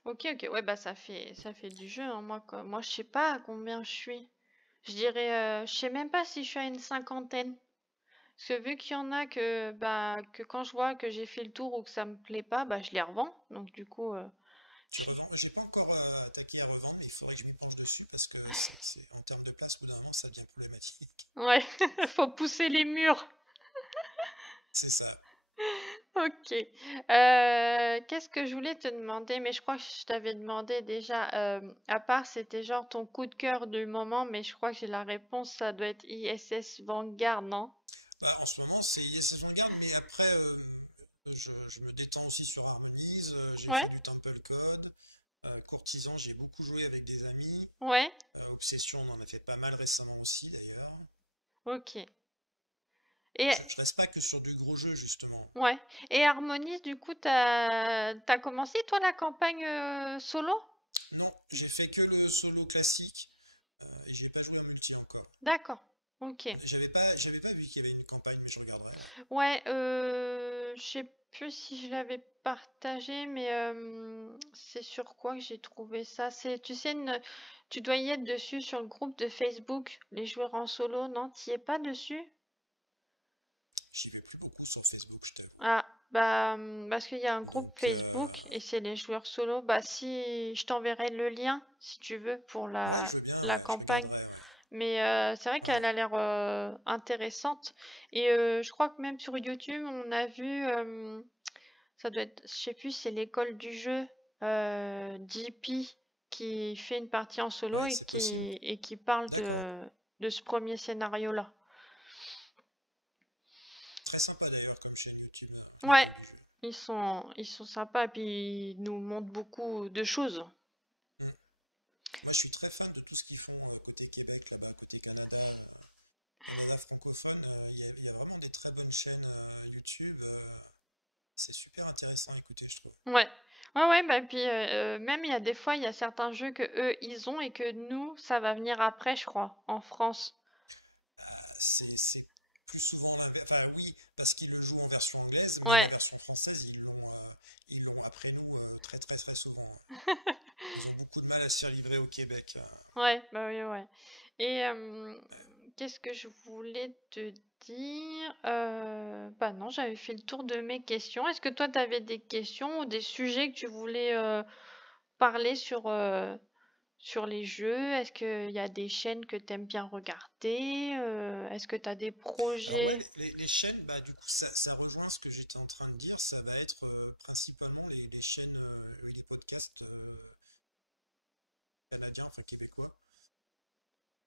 Ok, ok, ouais, bah ça fait du jeu, hein. Moi, moi, je sais pas à combien je suis. Je dirais, je sais même pas si je suis à une cinquantaine. Parce que vu qu'il y en a que quand je vois que j'ai fait le tour ou que ça me plaît pas, bah je les revends. Donc du coup, Tu je- revends, j'ai pas encore attaqué à revendre, mais il faudrait que je m'y penche dessus parce que en termes de place, au bout d'un moment, ça devient problématique. ouais, faut pousser les murs. C'est ça. Ok. Qu'est-ce que je voulais te demander? Mais je crois que je t'avais demandé déjà. À part, c'était genre ton coup de cœur du moment, mais je crois que j'ai la réponse. Ça doit être ISS Vanguard, non? Bah, en ce moment, c'est Yes Vanguard, mais après, je me détends aussi sur Harmonize. J'ai Ouais, fait du Temple Code. Courtisan, j'ai beaucoup joué avec des amis. ouais, Obsession, on en a fait pas mal récemment aussi, d'ailleurs. ok. Et Je reste pas que sur du gros jeu, justement. ouais. Et Harmonie, du coup, t'as commencé toi la campagne solo? Non, j'ai fait que le solo classique et j'ai pas joué au multi encore. D'accord. Ok. J'avais pas vu qu'il y avait une campagne, mais je regarderai. Ouais, je sais plus si je l'avais partagé, mais c'est sur quoi que j'ai trouvé ça? C'est, tu sais, tu dois y être dessus sur le groupe de Facebook, les joueurs en solo, non? T'y es pas dessus? J'y vais plus beaucoup sur Facebook, je t'avoue. Ah, bah, parce qu'il y a un groupe Donc, Facebook et c'est les joueurs solo. Bah, si je t'enverrai le lien, si tu veux, pour ouais, la, je veux bien, la je campagne. regarderai, ouais. Mais c'est vrai qu'elle a l'air intéressante. Et je crois que même sur YouTube, on a vu, ça doit être, je sais plus, c'est l'école du jeu, JP, qui fait une partie en solo Ouais, et c'est possible. qui parle D'accord. de ce premier scénario-là. Très sympa d'ailleurs comme chaîne YouTube, Ouais, l'école du jeu. ils sont sympas et puis ils nous montrent beaucoup de choses. Hmm. Moi, je suis très fan de tout ce qu'ils font côté Québec, là-bas, côté Canada francophone. Il y a vraiment des très bonnes chaînes YouTube. C'est super intéressant à écouter, je trouve. Ouais. Ouais, ouais, bah puis même il y a des fois, il y a certains jeux que eux ils ont et que nous, ça va venir après, je crois, en France. C'est plus souvent la même. Enfin, oui, parce qu'ils le jouent en version anglaise, mais la Ouais, version française, ils l'ont après nous très très très souvent. Ils ont beaucoup de mal à se faire livrer au Québec. ouais, bah oui, ouais. Et qu'est-ce que je voulais te dire? Bah non, j'avais fait le tour de mes questions. Est-ce que toi, tu avais des questions ou des sujets que tu voulais parler sur sur les jeux? Est-ce qu'il y a des chaînes que tu aimes bien regarder? Est-ce que tu as des Alors ouais, projets? les chaînes, bah du coup ça rejoint ce que j'étais en train de dire, ça va être principalement les chaînes et les podcasts canadiens, enfin québécois.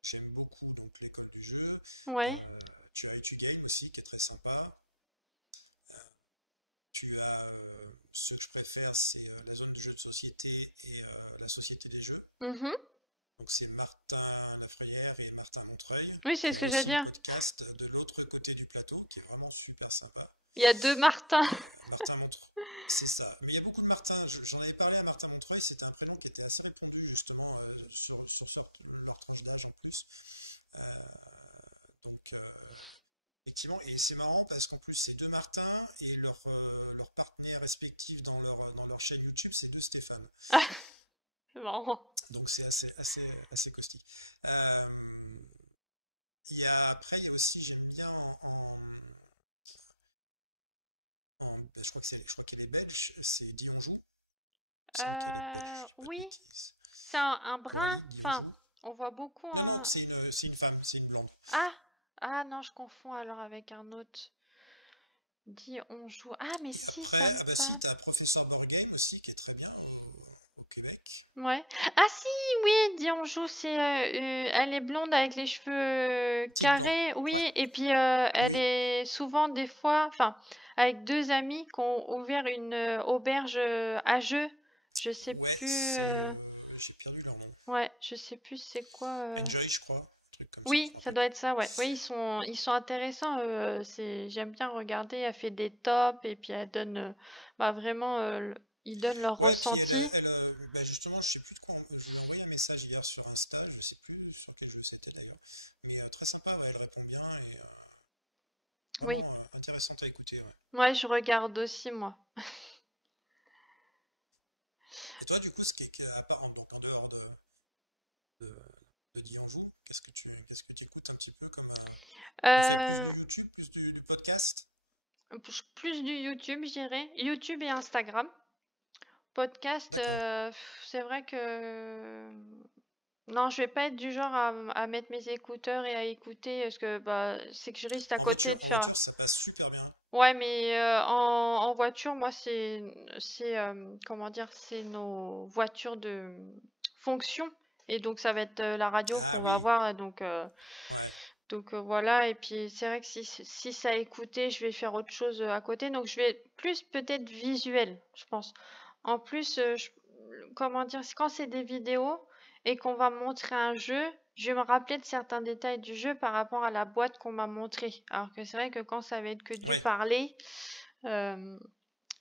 J'aime beaucoup donc l'école du jeu. Ouais. Tu Game aussi qui est très sympa. Euh, tu as ce que je préfère, c'est la zone de jeux de société et la société des jeux. Mhm. Donc c'est Martin Lafrenière et Martin Montreuil, Oui, c'est qui ce a que j'allais aussi un dire. podcast de l'autre côté du plateau qui est vraiment super sympa. Il y a deux Martins. Martin Montreuil, c'est ça. Mais il y a beaucoup de Martin. J'en avais parlé à Martin Montreuil, c'était un prénom qui était assez répandu justement sur leur tranche d'âge en plus. Euh, donc effectivement, et c'est marrant parce qu'en plus c'est deux Martins et leurs partenaires respectifs dans leur chaîne YouTube, c'est deux Stéphane. C'est marrant. Donc c'est assez caustique. Après, il y a aussi, j'aime bien ben, je crois qu'il est belge, c'est Dionjou. Il me semble qu'elle est belge, je dis pas de Oui, bêtises. c'est un brun. Oui, Enfin, Dionjou. on voit beaucoup Non, non, un. c'est une femme, c'est une blonde. Ah! Ah non, je confonds alors avec un autre. Dit on joue. Ah, mais Et si, après, ça me ah bah si, parle. t'as Professeur Borgame aussi, qui est très bien au Québec. Ouais. Ah si, oui, dit on joue, elle est blonde avec les cheveux C'est une blonde, carrés, ouais. oui, et puis elle est souvent des fois, enfin, avec deux amis qui ont ouvert une auberge à jeux. Je sais Ouais, plus, j'ai perdu leur nom. ouais, je sais plus c'est quoi. Enjoy, je crois, un truc comme ça, je Oui, me ça rappelle doit plus. être ça, ouais. Oui, ils sont intéressants. J'aime bien regarder. Elle fait des tops et puis elle donne, bah vraiment, ils donnent leur Ouais, puis ressenti. bah justement, je sais plus de quoi, je lui ai envoyé un message hier sur Insta, je sais plus sur quel jeu c'était d'ailleurs. Mais très sympa, ouais, elle répond bien et Oui, vraiment intéressante à écouter, ouais. ouais, je regarde aussi moi. Et toi, du coup, à part donc en dehors de, de Dianjou, qu'est-ce que tu écoutes un petit peu comme. Tu fais plus Euh, du YouTube, plus du podcast? Plus du YouTube, je dirais. YouTube et Instagram. Podcast, D'accord. c'est vrai que non, je vais pas être du genre à mettre mes écouteurs et à écouter parce que bah c'est que je risque à côté de En faire. voiture, ça passe super bien. Ouais, mais en voiture, moi, comment dire, c'est nos voitures de fonction. Et donc, ça va être la radio Ah qu'on va oui, avoir. Et ouais. donc voilà. Et puis, c'est vrai que si ça écouter, je vais faire autre chose à côté. Donc, je vais être plus peut-être visuel, je pense. En plus, comment dire, quand c'est des vidéos et qu'on va montrer un jeu, je vais me rappeler de certains détails du jeu par rapport à la boîte qu'on m'a montrée. Alors que c'est vrai que quand ça va être que du Ouais. parler, euh,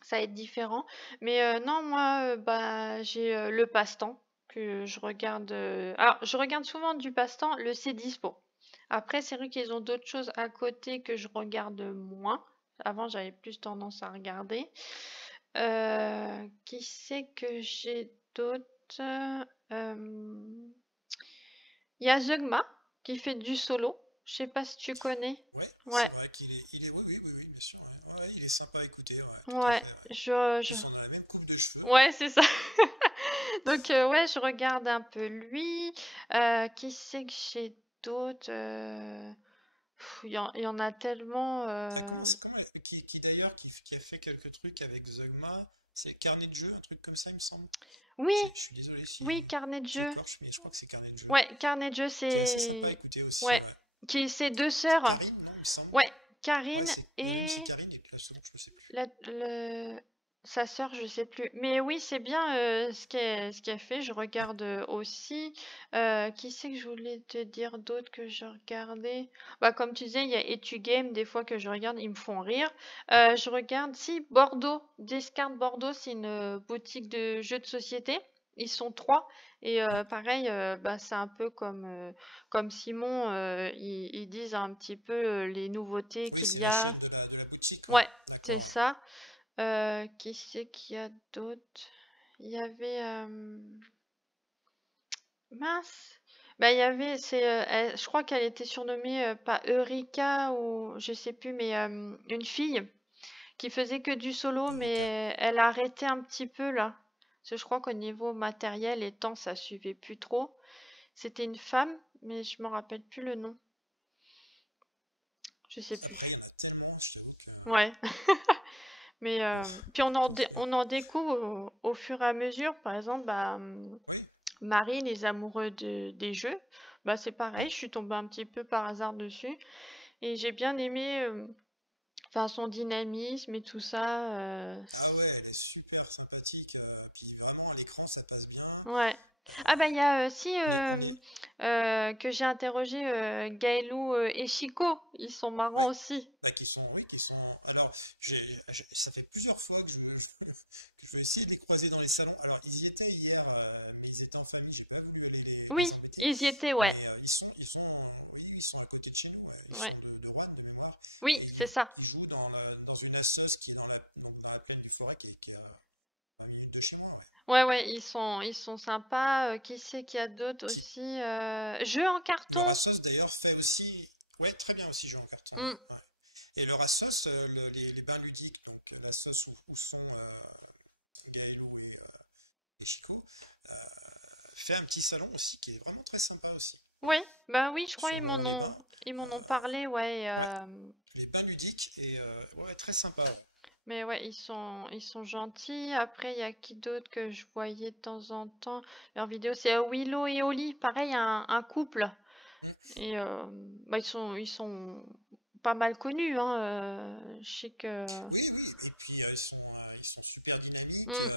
ça va être différent. Mais non, moi, bah, j'ai le passe-temps que je regarde. Alors, je regarde souvent du passe-temps, le C'est Dispo. Après, c'est vrai qu'ils ont d'autres choses à côté que je regarde moins. Avant, j'avais plus tendance à regarder. Qui c'est que j'ai d'autres? Il y a Zeugma qui fait du solo. Je sais pas si tu connais. Ouais, Ouais, c'est vrai oui, oui, oui, oui, bien sûr. Ouais, ouais, il est sympa à écouter, ouais, tout à ouais, fait. Ouais. je, En je... plus, on a la même coupe de cheveux. Ouais, c'est ça. Donc, ouais, je regarde un peu lui. Qui c'est que j'ai d'autres? Il y en a tellement. Qui d'ailleurs, qui a fait quelques trucs avec Zeugma, c'est Carnet de jeu, un truc comme ça, il me semble. Oui, Je suis désolé si oui, carnet de jeu. j'écorche, mais je crois que c'est Carnet de jeu. Ouais, carnet de jeu, Qui est assez sympa à écouter aussi, Ouais. ouais. C'est deux C'est sœurs. Karine, non, il me semble. Ouais, Ouais, Karine il y en a une, c'est et Karine, et la seconde, je ne sais plus. la, le- sa sœur, je sais plus. Mais oui, c'est bien ce qu'elle fait. Je regarde aussi. Qui c'est que je voulais te dire d'autre que je regardais? Bah, comme tu disais, il y a Etugame, des fois que je regarde, ils me font rire. Je regarde, si, Bordeaux. Discard Bordeaux, c'est une boutique de jeux de société. Ils sont trois. Et pareil, bah, c'est un peu comme Simon, ils disent un petit peu les nouveautés Oui, qu'il c'est y les a. chaînes de la boutique, ouais. Ouais, c'est D'accord. ça. Qui c'est qu'il y a d'autre? Il y avait mince. Bah il y avait je crois qu'elle était surnommée pas Eureka ou je sais plus mais une fille qui faisait que du solo Eureka. mais elle a arrêté un petit peu là. Parce que je crois qu'au niveau matériel et temps, ça suivait plus trop. C'était une femme, mais je me rappelle plus le nom. Je sais Après, plus. il y en a tellement, je t'avoue que. Ouais. Mais puis on en découvre au fur et à mesure. Par exemple, bah, Ouais, Marie, les amoureux des jeux, bah c'est pareil. Je suis tombée un petit peu par hasard dessus et j'ai bien aimé, enfin son dynamisme et tout ça. ah ouais, elle est super sympathique. Puis vraiment, à l'écran, ça passe bien. Ouais. Ah bah il y a aussi que j'ai interrogé Gaëlou et Chico. Ils sont marrants Ouais. aussi. Ah, qui sont, oui, qui sont. Alors, ça fait plusieurs fois que je vais essayer de les croiser dans les salons. Alors, ils y étaient hier, mais ils étaient en famille. J'ai pas voulu aller les Oui, embêter. ils y étaient, ouais. Mais oui, ils sont à côté de chez nous. Ouais. Ils sont Ouais. de Rouen, de mémoire. Oui, Et c'est ça. ils jouent dans une assise qui est dans la plaine du Forêt, qui est à 1 minute de chez moi. Ouais. Ouais, ouais, ils sont sympas. Qui c'est qu'il y a d'autres Qui, aussi? Jeux en leur carton. assos d'ailleurs fait aussi. Ouais, très bien aussi, jeu en carton. Mm. Ouais. Ouais. Et leur assos, les bains ludiques, donc l'assos où sont Gaël et Chico, euh, fait un petit salon aussi qui est vraiment très sympa aussi. Oui, bah oui, je crois Sur les bains. ils m'en ont parlé, ouais. Ouais, les bains ludiques et ouais, très sympa. Mais ouais, ils sont gentils. Après, il y a qui d'autre que je voyais de temps en temps? Leur vidéo, c'est Willow et Oli, pareil, un couple. Et bah, ils sont pas mal connus, hein. Je sais que. Oui, oui, et puis ils sont super dynamiques. Mm.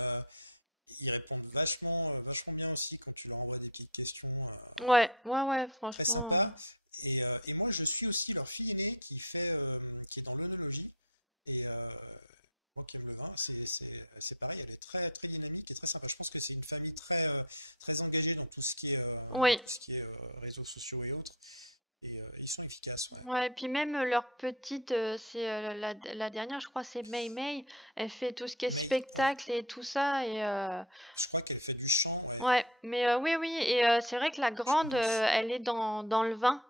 Ils répondent vachement bien aussi quand tu leur envoies des petites questions. Ouais, ouais, ouais, Très franchement. sympa. Et moi, je suis aussi leur fille aînée qui est dans l'œnologie. Et moi qui aime le vin, c'est pareil, elle est très dynamique et très sympa. Je pense que c'est une famille très engagée dans Oui. tout ce qui est réseaux sociaux et autres. Et ils sont efficaces, ouais. Ouais, et puis même leur petite, c'est la dernière, je crois, c'est Mei Mei. Elle fait tout ce qui est Mais ouais, spectacle et tout ça. Et je crois qu'elle fait du chant, ouais. ouais, mais oui, oui. Et c'est vrai que la Je grande, pense. elle est dans le vin.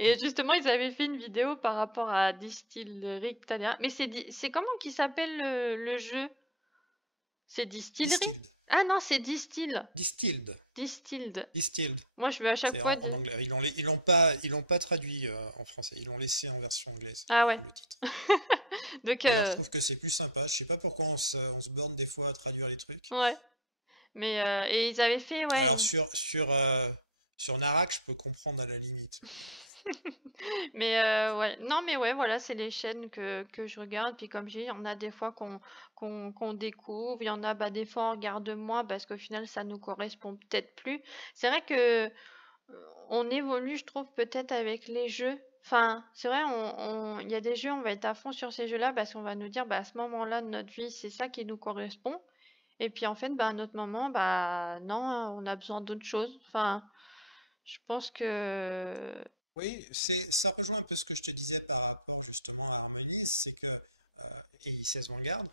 Et justement, ils avaient fait une vidéo par rapport à Distillerie Italia. Mais c'est comment qui s'appelle le jeu? C'est Distillerie? Distilled. Ah non, c'est Distill. Distilled. Distilled. Distilled. Moi, je vais à chaque C'est fois en dire. anglais. Ils l'ont pas traduit en français. Ils l'ont laissé en version anglaise, Ah ouais. le titre. Donc, D'ailleurs, je trouve que c'est plus sympa. Je sais pas pourquoi on se borne des fois à traduire les trucs. ouais. Mais et ils avaient fait, ouais. Alors sur Narak, je peux comprendre à la limite. Mais ouais, non, mais ouais, voilà, c'est les chaînes que je regarde. Puis comme j'ai dit, il y en a des fois qu'on découvre, il y en a bah, des fois on regarde moins parce qu'au final ça nous correspond peut-être plus. C'est vrai que on évolue, je trouve, peut-être avec les jeux. Enfin, c'est vrai, il y a des jeux, on va être à fond sur ces jeux-là parce qu'on va nous dire, bah, à ce moment-là de notre vie, c'est ça qui nous correspond. Et puis en fait, bah, à un autre moment, bah non, on a besoin d'autre chose. Enfin, je pense que Oui, ça rejoint un peu ce que je te disais par rapport justement à Harmony, c'est que et ICS Vanguard,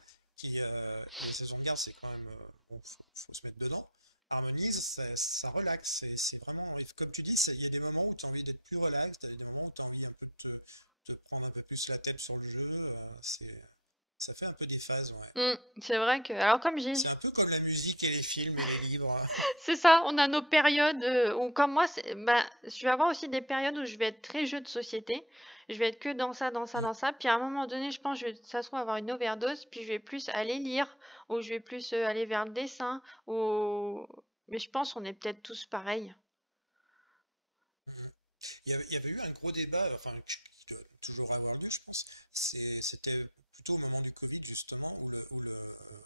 ICS Vanguard, c'est quand même bon, faut se mettre dedans. Harmonise, ça relaxe, c'est vraiment, et comme tu dis, il y a des moments où tu as envie d'être plus relax, il y a des moments où tu as envie un peu de te prendre un peu plus la tête sur le jeu, ça fait un peu des phases, ouais. c'est vrai que, alors comme j'ai C'est un peu comme la musique et les films et les livres. c'est ça, on a nos périodes où comme moi, bah, je vais avoir aussi des périodes où je vais être très jeu de société. Je vais être que dans ça, dans ça, dans ça. Puis à un moment donné, je pense, ça se trouve avoir une overdose. Puis je vais plus aller lire ou je vais plus aller vers le dessin. Ou... Mais je pense qu'on est peut-être tous pareils. Il y avait eu un gros débat, enfin, qui doit toujours avoir lieu, je pense. C'était plutôt au moment du Covid, justement,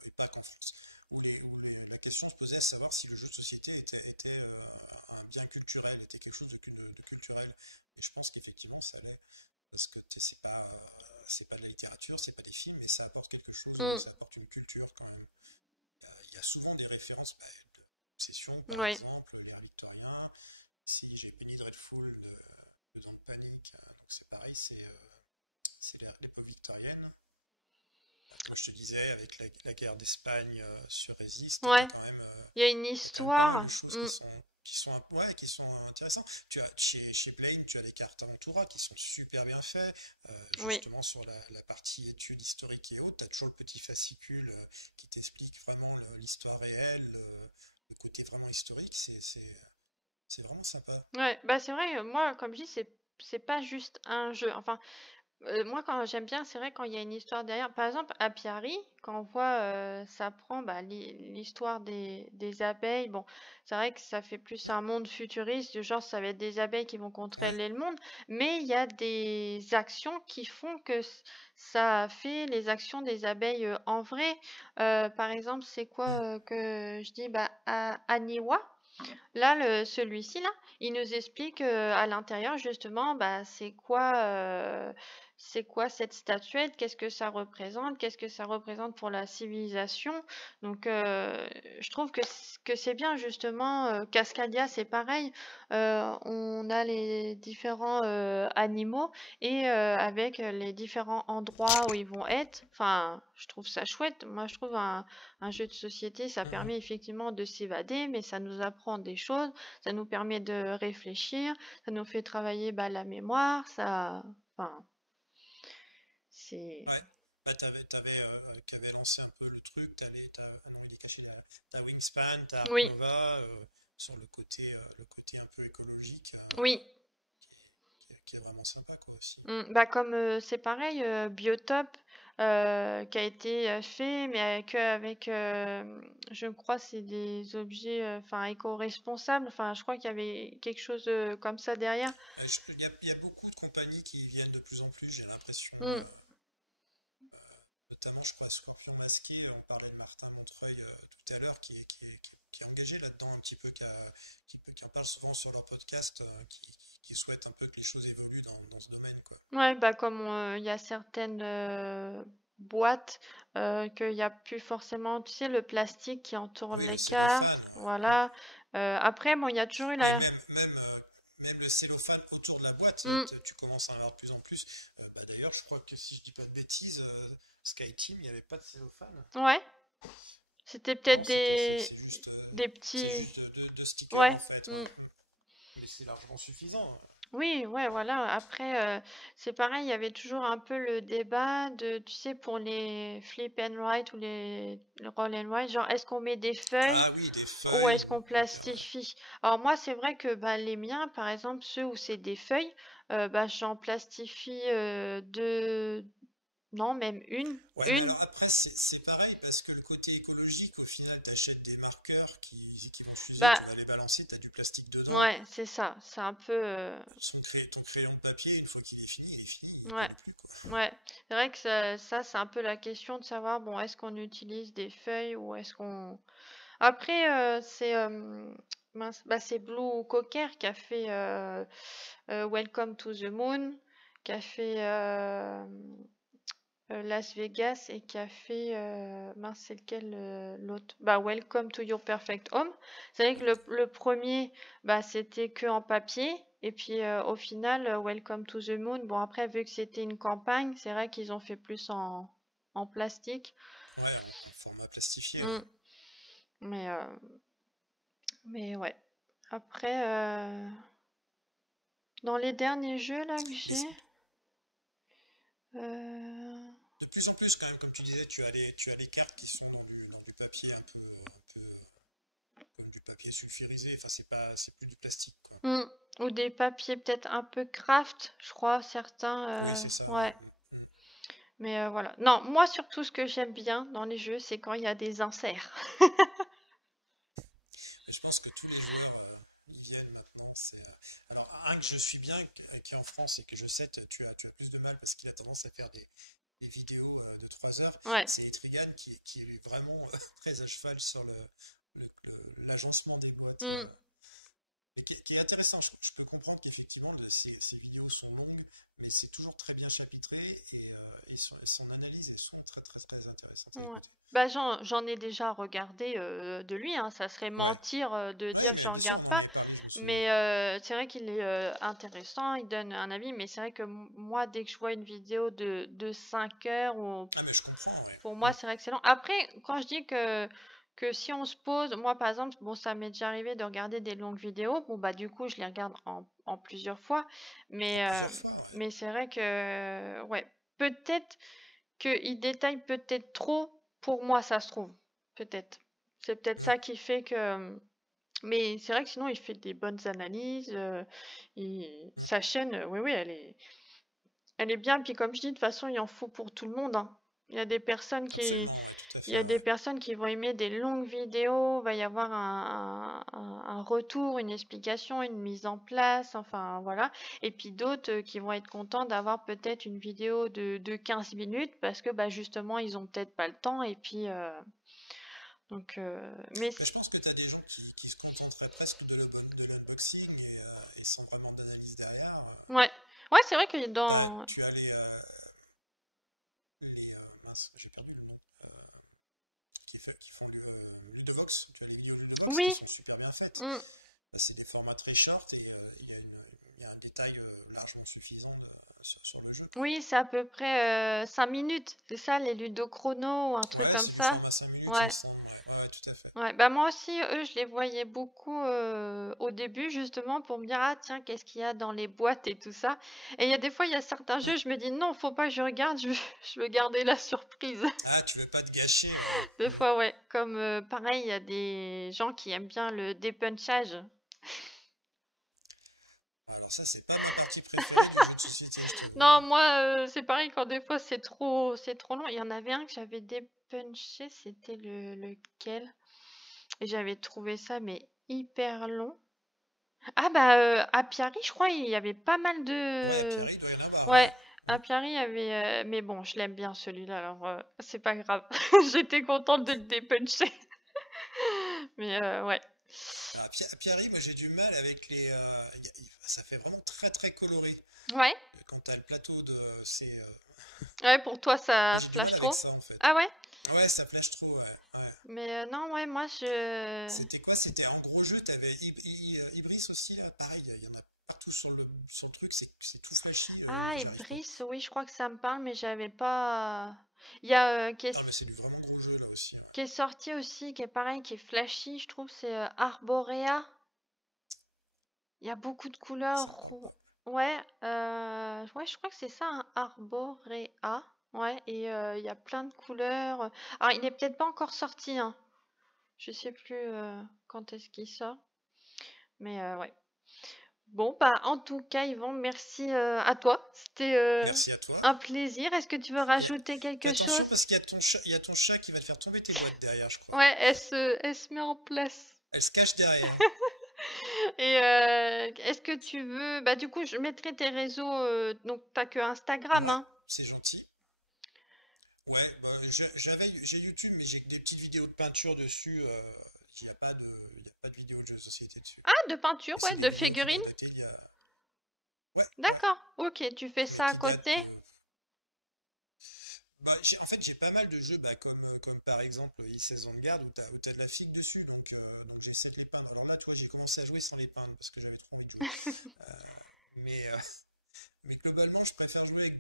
et pas qu'en France, la question se posait à savoir si le jeu de société était un bien culturel, était quelque chose de culturel. Et je pense qu'effectivement, ça l'est. Parce que c'est pas de la littérature, c'est pas des films, mais ça apporte quelque chose, Mm, ça apporte une culture quand même. Il y a souvent des références bah, d'obsession, par oui. exemple, l'ère victorien. Ici, j'ai Penny Dreadful de Don't Panic, donc c'est pareil, c'est l'époque victorienne. Comme je te disais, avec la guerre d'Espagne sur Résiste, Ouais. t'as Il y a une quand même pas mal de histoire. choses Mm. qui sont. qui sont intéressants. Tu as chez Blaine, tu as les cartes Aventura qui sont super bien faits, Oui. justement sur la partie études historiques et autres. Tu as toujours le petit fascicule qui t'explique vraiment l'histoire réelle, le côté vraiment historique. C'est vraiment sympa. Ouais, bah c'est vrai, moi, comme je dis, c'est pas juste un jeu. Enfin, moi, quand j'aime bien, c'est vrai quand il y a une histoire derrière. Par exemple, à Piari, quand on voit, ça prend bah, l'histoire des abeilles. Bon, c'est vrai que ça fait plus un monde futuriste, du genre ça va être des abeilles qui vont Ouais. contrôler le monde, mais il y a des actions qui font que ça fait les actions des abeilles en vrai. Par exemple, c'est quoi que je dis? Bah, à Niwa. Là, celui-ci là, il nous explique, à l'intérieur justement, bah, c'est quoi cette statuette? Qu'est-ce que ça représente? Qu'est-ce que ça représente pour la civilisation? Donc, je trouve que c'est bien justement, Cascadia, c'est pareil, on a les différents, animaux et avec, les différents endroits où ils vont être. Enfin, je trouve ça chouette. Moi, je trouve un jeu de société, ça Mhm. permet effectivement de s'évader, mais ça nous apprend des choses, ça nous permet de réfléchir, ça nous fait travailler bah, la mémoire, ça, enfin, c'est... Ouais. Bah, t'avais lancé un peu le truc, non, il est caché là. T'as Wingspan, t'as Art Oui, Nova, sur le côté un peu écologique, oui. qui est vraiment sympa, quoi, aussi. Bah comme c'est pareil, Biotope qui a été fait, mais qu'avec, je crois, c'est des objets, enfin éco-responsables. Enfin, je crois qu'il y avait quelque chose comme ça derrière. Il y a beaucoup de compagnies qui viennent de plus en plus, j'ai l'impression. Mm. Notamment, je crois, Scorpion Masqué, on parlait de Martin Montreuil tout à l'heure, qui est engagé là-dedans un petit peu, qui en parle souvent sur leur podcast, qui souhaite un peu que les choses évoluent dans ce domaine, quoi. Ouais, bah comme il y a certaines boîtes qu'il n'y a plus forcément, tu sais, le plastique qui entoure Oui, le les cellophane, cartes, voilà. Après, bon, il y a toujours eu oui, la... même le cellophane autour de la boîte, Mm, tu commences à en avoir de plus en plus. Bah, d'ailleurs, je crois que si je dis pas de bêtises, SkyTeam, il n'y avait pas de cellophane. ouais, c'était Non, peut-être des c'est petits... juste de stickers Ouais. en fait, Mm. ouais. Mais c'est largement suffisant. Oui, ouais, voilà. Après, c'est pareil, il y avait toujours un peu le débat de, tu sais, pour les flip and write ou les roll and write, genre, est-ce qu'on met des feuilles Ah oui, des ou feuilles, est-ce qu'on hyper. plastifie? Alors moi, c'est vrai que bah, les miens, par exemple, ceux où c'est des feuilles, bah, j'en plastifie deux, non, même une. Ouais, mais Une. alors après, c'est pareil parce que le côté écologique, au final, t'achètes des marqueurs qui vont te fuser, Bah, tu vas les balancer, t'as du plastique dedans. ouais, c'est ça. C'est un peu... Ton crayon de papier, une fois qu'il est fini, il ouais. colle plus, quoi. Ouais, c'est vrai que ça c'est un peu la question de savoir, bon, est-ce qu'on utilise des feuilles ou est-ce qu'on... Après, mince, bah, c'est Blue Cocker qui a fait Welcome to the Moon, qui a fait Las Vegas et qui a fait, mince, c'est lequel l'autre? Bah, Welcome to Your Perfect Home. C'est vrai que le premier, bah, c'était que en papier. Et puis au final, Welcome to the Moon, bon après, vu que c'était une campagne, c'est vrai qu'ils ont fait plus en plastique. Ouais, en format plastifié, ouais. Mm. Mais, euh, mais ouais. Après, dans les derniers jeux là que Mais j'ai, euh, de plus en plus, quand même, comme tu disais, tu as les cartes qui sont dans du papier un peu comme du papier sulfurisé. Enfin, c'est plus du plastique, quoi. mm, ou des papiers peut-être un peu craft, je crois, Oui, certains. c'est ça. Ouais. Mais voilà. Non, moi surtout ce que j'aime bien dans les jeux, c'est quand il y a des inserts. Mais je pense que tous les joueurs y viennent maintenant. Alors, un que je suis bien, qui est en France et que je sais, tu as plus de mal parce qu'il a tendance à faire des vidéos de 3 heures, Ouais. c'est Etrigan qui est vraiment très à cheval sur l'agencement des boîtes. Mm. Mais qui est intéressant. Je peux comprendre qu'effectivement, ces vidéos sont longues, mais c'est toujours très bien chapitré et son analyse est souvent très, très, très intéressante à Ouais. écouter. Bah j'en ai déjà regardé de lui, hein. Ça serait Ouais, mentir de dire que ouais, j'en bien sûr, regarde non, pas. mais bah, je me souviens. Mais c'est vrai qu'il est intéressant, il donne un avis, mais c'est vrai que moi, dès que je vois une vidéo de 5 heures, Ah, mais je comprends, ouais. pour moi, c'est vrai que c'est long. Après, quand je dis que si on se pose, moi par exemple, bon, ça m'est déjà arrivé de regarder des longues vidéos. Bon, bah du coup, je les regarde en plusieurs fois. En Mais, plusieurs fois, ouais. mais c'est vrai que, ouais, peut-être qu'il détaille peut-être trop pour moi, ça se trouve. Peut-être. C'est peut-être ça qui fait que. Mais c'est vrai que sinon, il fait des bonnes analyses. Sa chaîne, oui, oui, elle est bien. Puis comme je dis, de toute façon, il en faut pour tout le monde, hein. Il y a des personnes qui, Absolument, ouais, tout à il y a fait, des ouais. personnes qui vont aimer des longues vidéos. Va y avoir un retour, une explication, une mise en place. Enfin, voilà. Et puis d'autres qui vont être contents d'avoir peut-être une vidéo de 15 minutes parce que bah, justement, ils ont peut-être pas le temps. Et puis, donc, mais Mais je pense que tu as des gens qui se contenteraient presque de l'unboxing et sans vraiment d'analyse derrière. ouais, ouais, c'est vrai que Bah, dans. tu as mince, j'ai perdu le nom. Qui font Ludovox. Tu as les vidéos Ludovox qui Oui. sont super bien faites. Mm. Bah, c'est des formats très short et il y a un détail largement suffisant sur le jeu, quoi. Oui, c'est à peu près 5 minutes, c'est ça, les ludochrono ou un truc Ouais, comme c'est du ça? format 5 minutes, il me Ouais, semble. Ouais, ouais, tout à fait. ouais. Bah moi aussi, eux, je les voyais beaucoup au début, justement, pour me dire, ah tiens, qu'est-ce qu'il y a dans les boîtes et tout ça. Et il y a des fois, il y a certains jeux, je me dis, non, faut pas que je regarde, je veux garder la surprise. Ah, tu veux pas te gâcher, ouais. Des fois, ouais. Comme pareil, il y a des gens qui aiment bien le dépunchage. Alors ça, c'est pas ma partie préférée du jeu de société, je t'avoue. Non, moi, c'est pareil quand des fois c'est trop long. Il y en avait un que j'avais dépunché, c'était lequel? Et j'avais trouvé ça mais hyper long. Ah bah à Piari, je crois il y avait pas mal Ouais, de. Pierre, il doit y en avoir, Ouais, ouais. à Piari il y avait. Mais bon, je l'aime bien celui-là, alors c'est pas grave. J'étais contente de le dépuncher. Mais ouais. Alors, Pierre, moi j'ai du mal avec ça fait vraiment très très coloré. Ouais. Quand t'as le plateau de. Ouais, pour toi ça J'ai du mal flash avec trop. ça en fait. Ah ouais? Ouais, ça flèche trop, ouais. Ouais. Mais non, ouais, moi je. C'était quoi? C'était un gros jeu, t'avais Ibris aussi, là. Pareil, il y en a partout sur le truc, c'est tout flashy. Ah, et J'arrive pas. Brice, oui, je crois que ça me parle, mais j'avais pas. Il y a Non, mais c'est du vraiment gros jeu là aussi, ouais. qui est sorti aussi, qui est pareil, qui est flashy, je trouve, c'est Arborea. Il y a beaucoup de Ça couleurs. me parle pas. Ouais, ouais, je crois que c'est ça, un Arborea. Ouais, et il y a plein de couleurs. Alors, il n'est peut-être pas encore sorti, hein. Je sais plus quand est-ce qu'il sort. Mais ouais. Bon, bah, en tout cas, Yvan, merci à toi. C'était Merci à toi. un plaisir. Est-ce que tu veux Et rajouter fais quelque chose? attention parce qu'il y a ton chat qui va te faire tomber tes boîtes derrière, je crois. Ouais, elle se met en place. Elle se cache derrière. Et est-ce que tu veux... Bah, du coup, je mettrai tes réseaux. Donc, t'as que Instagram, Ouais, hein? c'est gentil. Ouais, bah, j'ai YouTube, mais j'ai que des petites vidéos de peinture dessus. Il y a pas de vidéo de jeux de société dessus. Ah, de peinture, Et c'est ouais, des de vidéos qui figurines. doivent dater il y a. Ouais, ouais. D'accord, ok, tu fais ça à Qui datent. côté? Bah, en fait, j'ai pas mal de jeux, bah, comme par exemple E16 Vanguard où t'as de la figue dessus. Donc j'essaie de les peindre. Alors là, toi, j'ai commencé à jouer sans les peindre parce que j'avais trop envie de jouer. Euh, mais, euh, mais globalement, je préfère jouer avec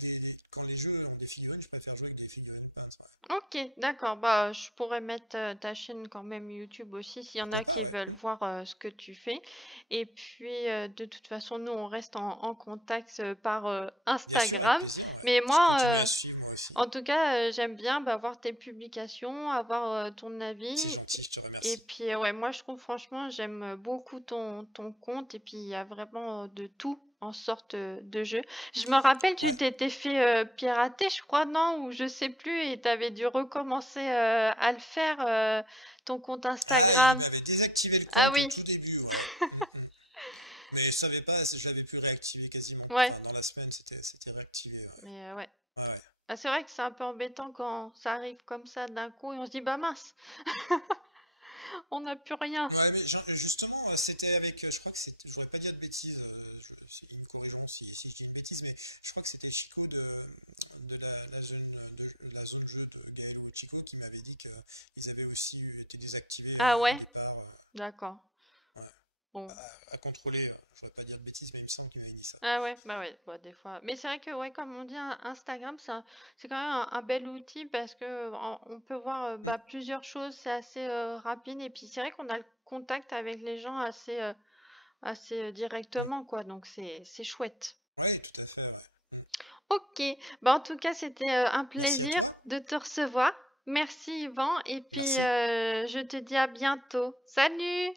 quand les jeux ont des figurines, je préfère jouer avec des figurines peintes. Ouais. Ok, d'accord. Bah, je pourrais mettre ta chaîne quand même YouTube aussi s'il y en Pourquoi a pas, qui ouais. veulent voir ce que tu fais. Et puis, de toute façon, nous, on reste en contact par Bien sûr, avec Instagram. plaisir, ouais. Mais Je moi, continue à suivre moi aussi. en tout cas, j'aime bien bah, voir tes publications, avoir ton C'est avis. gentil, je te Et remercie. puis, ouais, moi, je trouve franchement, j'aime beaucoup ton compte. Et puis, il y a vraiment de tout en sorte de jeu. Je me rappelle, tu Ouais. t'étais fait pirater, je crois, non? Ou je sais plus, et t'avais dû recommencer à le faire, ton compte Ah, il Instagram. m'avait désactivé le Ah compte au oui, tout début, ouais. Mm. Mais je savais pas si je l'avais pu réactiver quasiment. ouais. Enfin, dans la semaine, c'était réactivé, ouais. Mais ouais. Ouais, ouais. Ah, c'est vrai que c'est un peu embêtant quand ça arrive comme ça d'un coup et on se dit, bah mince, on n'a plus rien. Ouais, mais justement, c'était avec, je crois que c'était, je voudrais pas dire de bêtises, ils me corrigeront si je dis une bêtise, mais je crois que c'était Chico de la zone jeu de Gaël ou Chico qui m'avait dit qu'ils avaient aussi été désactivés Ah au ouais, départ. d'accord. Ouais. Bon. à contrôler. Je ne voudrais pas dire de bêtises, mais il me semble qu'il m'avait dit ça. Ah ouais, bah ouais, bah, des fois. Mais c'est vrai que, ouais, comme on dit, Instagram, c'est quand même un bel outil parce que on peut voir bah, plusieurs choses, c'est assez rapide. Et puis c'est vrai qu'on a le contact avec les gens assez directement, quoi. Donc c'est chouette. Ouais, tout à fait, ouais. Ok, bah en tout cas, c'était un Merci à plaisir toi. de te recevoir. Merci Yvan, et puis Merci. je te dis à bientôt. Salut!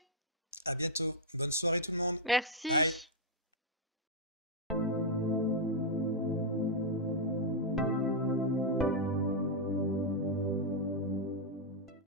À bientôt. Bonne soirée tout le monde. Merci. Bye.